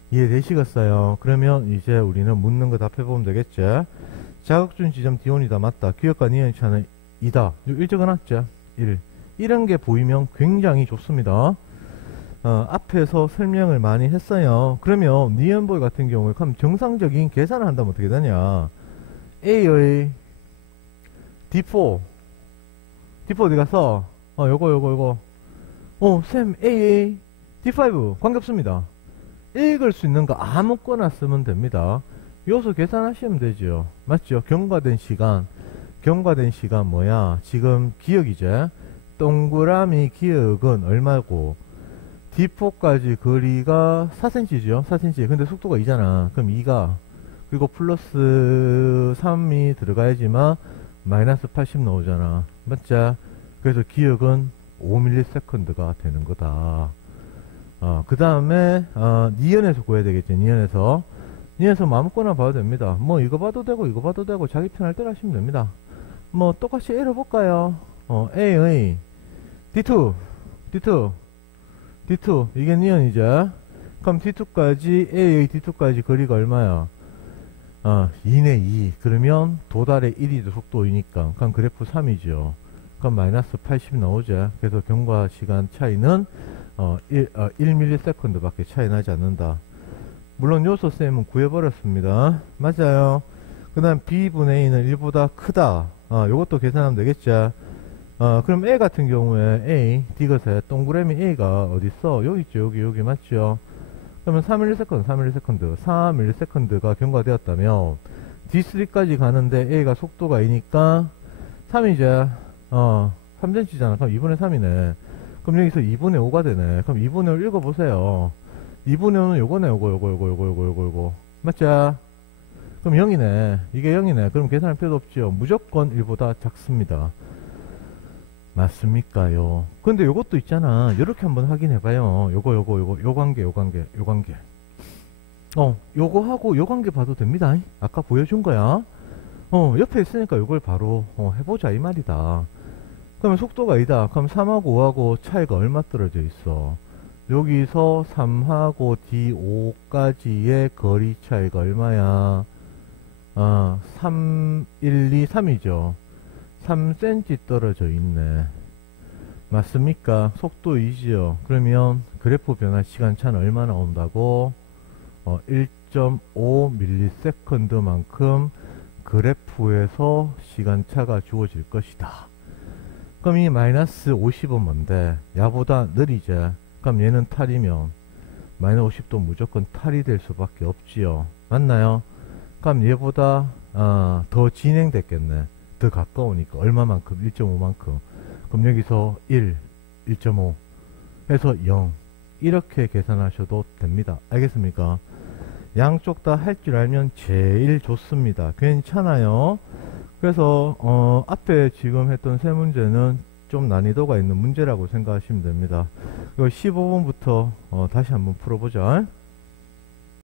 이해되시겠어요? 그러면 이제 우리는 묻는 거 답해보면 되겠죠? 자극준 지점 D1이다. 맞다. 기억과 니은 차는 2다. 1 적어놨죠? 1. 이런 게 보이면 굉장히 좋습니다. 앞에서 설명을 많이 했어요. 그러면 니은볼 같은 경우에 그럼 정상적인 계산을 한다면 어떻게 되냐? A의 D4 어디 갔어? 요거 쌤 A의 D5 관계없습니다. 읽을 수 있는 거 아무거나 쓰면 됩니다. 요소 계산하시면 되죠. 맞죠? 경과된 시간 뭐야? 지금 기억이죠? 동그라미 기억은 얼마고 D4까지 거리가 4cm죠? 4cm. 근데 속도가 2잖아. 그럼 2가 그리고 플러스 3이 들어가야지만 마이너스 80 나오잖아. 맞죠? 그래서 기억은 5ms가 되는 거다. 그 다음에 니은에서 구해야 되겠지. 니은에서 아무거나 봐도 됩니다. 뭐 이거 봐도 되고 자기 편할 대로 하시면 됩니다. 뭐 똑같이 A로 볼까요? A의 D2 이게 니은이죠. 그럼 D2까지 A의 D2까지 거리가 얼마야? 2네 2. 그러면 도달의 1이 속도이니까 그럼 그래프 3이죠. 그럼 마이너스 80 나오죠. 그래서 경과 시간 차이는 1ms 밖에 차이 나지 않는다. 물론 요소 쌤은 구해버렸습니다. 맞아요. 그 다음 B분의 A는 1보다 크다. 요것도 계산하면 되겠죠. 그럼 A 같은 경우에 A, D것에 동그라미 A가 어딨어? 여기 있죠. 여기 맞죠? 그러면 3ms가 경과되었다면 D3까지 가는데 A가 속도가 2니까 3이죠. 3cm잖아. 그럼 2분의 3이네. 그럼 여기서 2분의 5가 되네. 그럼 2분의 5 읽어보세요. 2분의 5는 요거네. 요거. 맞죠? 그럼 0이네. 이게 0이네. 그럼 계산할 필요도 없죠. 무조건 1보다 작습니다. 맞습니까요? 근데 요것도 있잖아. 요렇게 한번 확인해봐요. 요 관계. 요거하고 요 관계 봐도 됩니다. 아까 보여준 거야. 옆에 있으니까 요걸 바로 해보자 이 말이다. 그러면 속도가 2다. 그럼 3하고 5하고 차이가 얼마 떨어져 있어? 여기서 3하고 D5까지의 거리 차이가 얼마야? 3, 1, 2, 3이죠. 3cm 떨어져 있네. 맞습니까? 속도 2지요. 그러면 그래프 변화 시간차는 얼마나 온다고? 1.5ms만큼 그래프에서 시간차가 주어질 것이다. 그럼 이 마이너스 50은 뭔데? 야보다 느리죠. 그럼 얘는 탈이면 마이너스 50도 무조건 탈이 될 수밖에 없지요. 맞나요? 그럼 얘보다 더 진행됐겠네. 더 가까우니까 얼마만큼? 1.5만큼. 그럼 여기서 1.5 해서 0 이렇게 계산하셔도 됩니다. 알겠습니까? 양쪽 다 할 줄 알면 제일 좋습니다. 괜찮아요. 그래서 앞에 지금 했던 세 문제는 좀 난이도가 있는 문제라고 생각하시면 됩니다. 15번부터 다시 한번 풀어보자.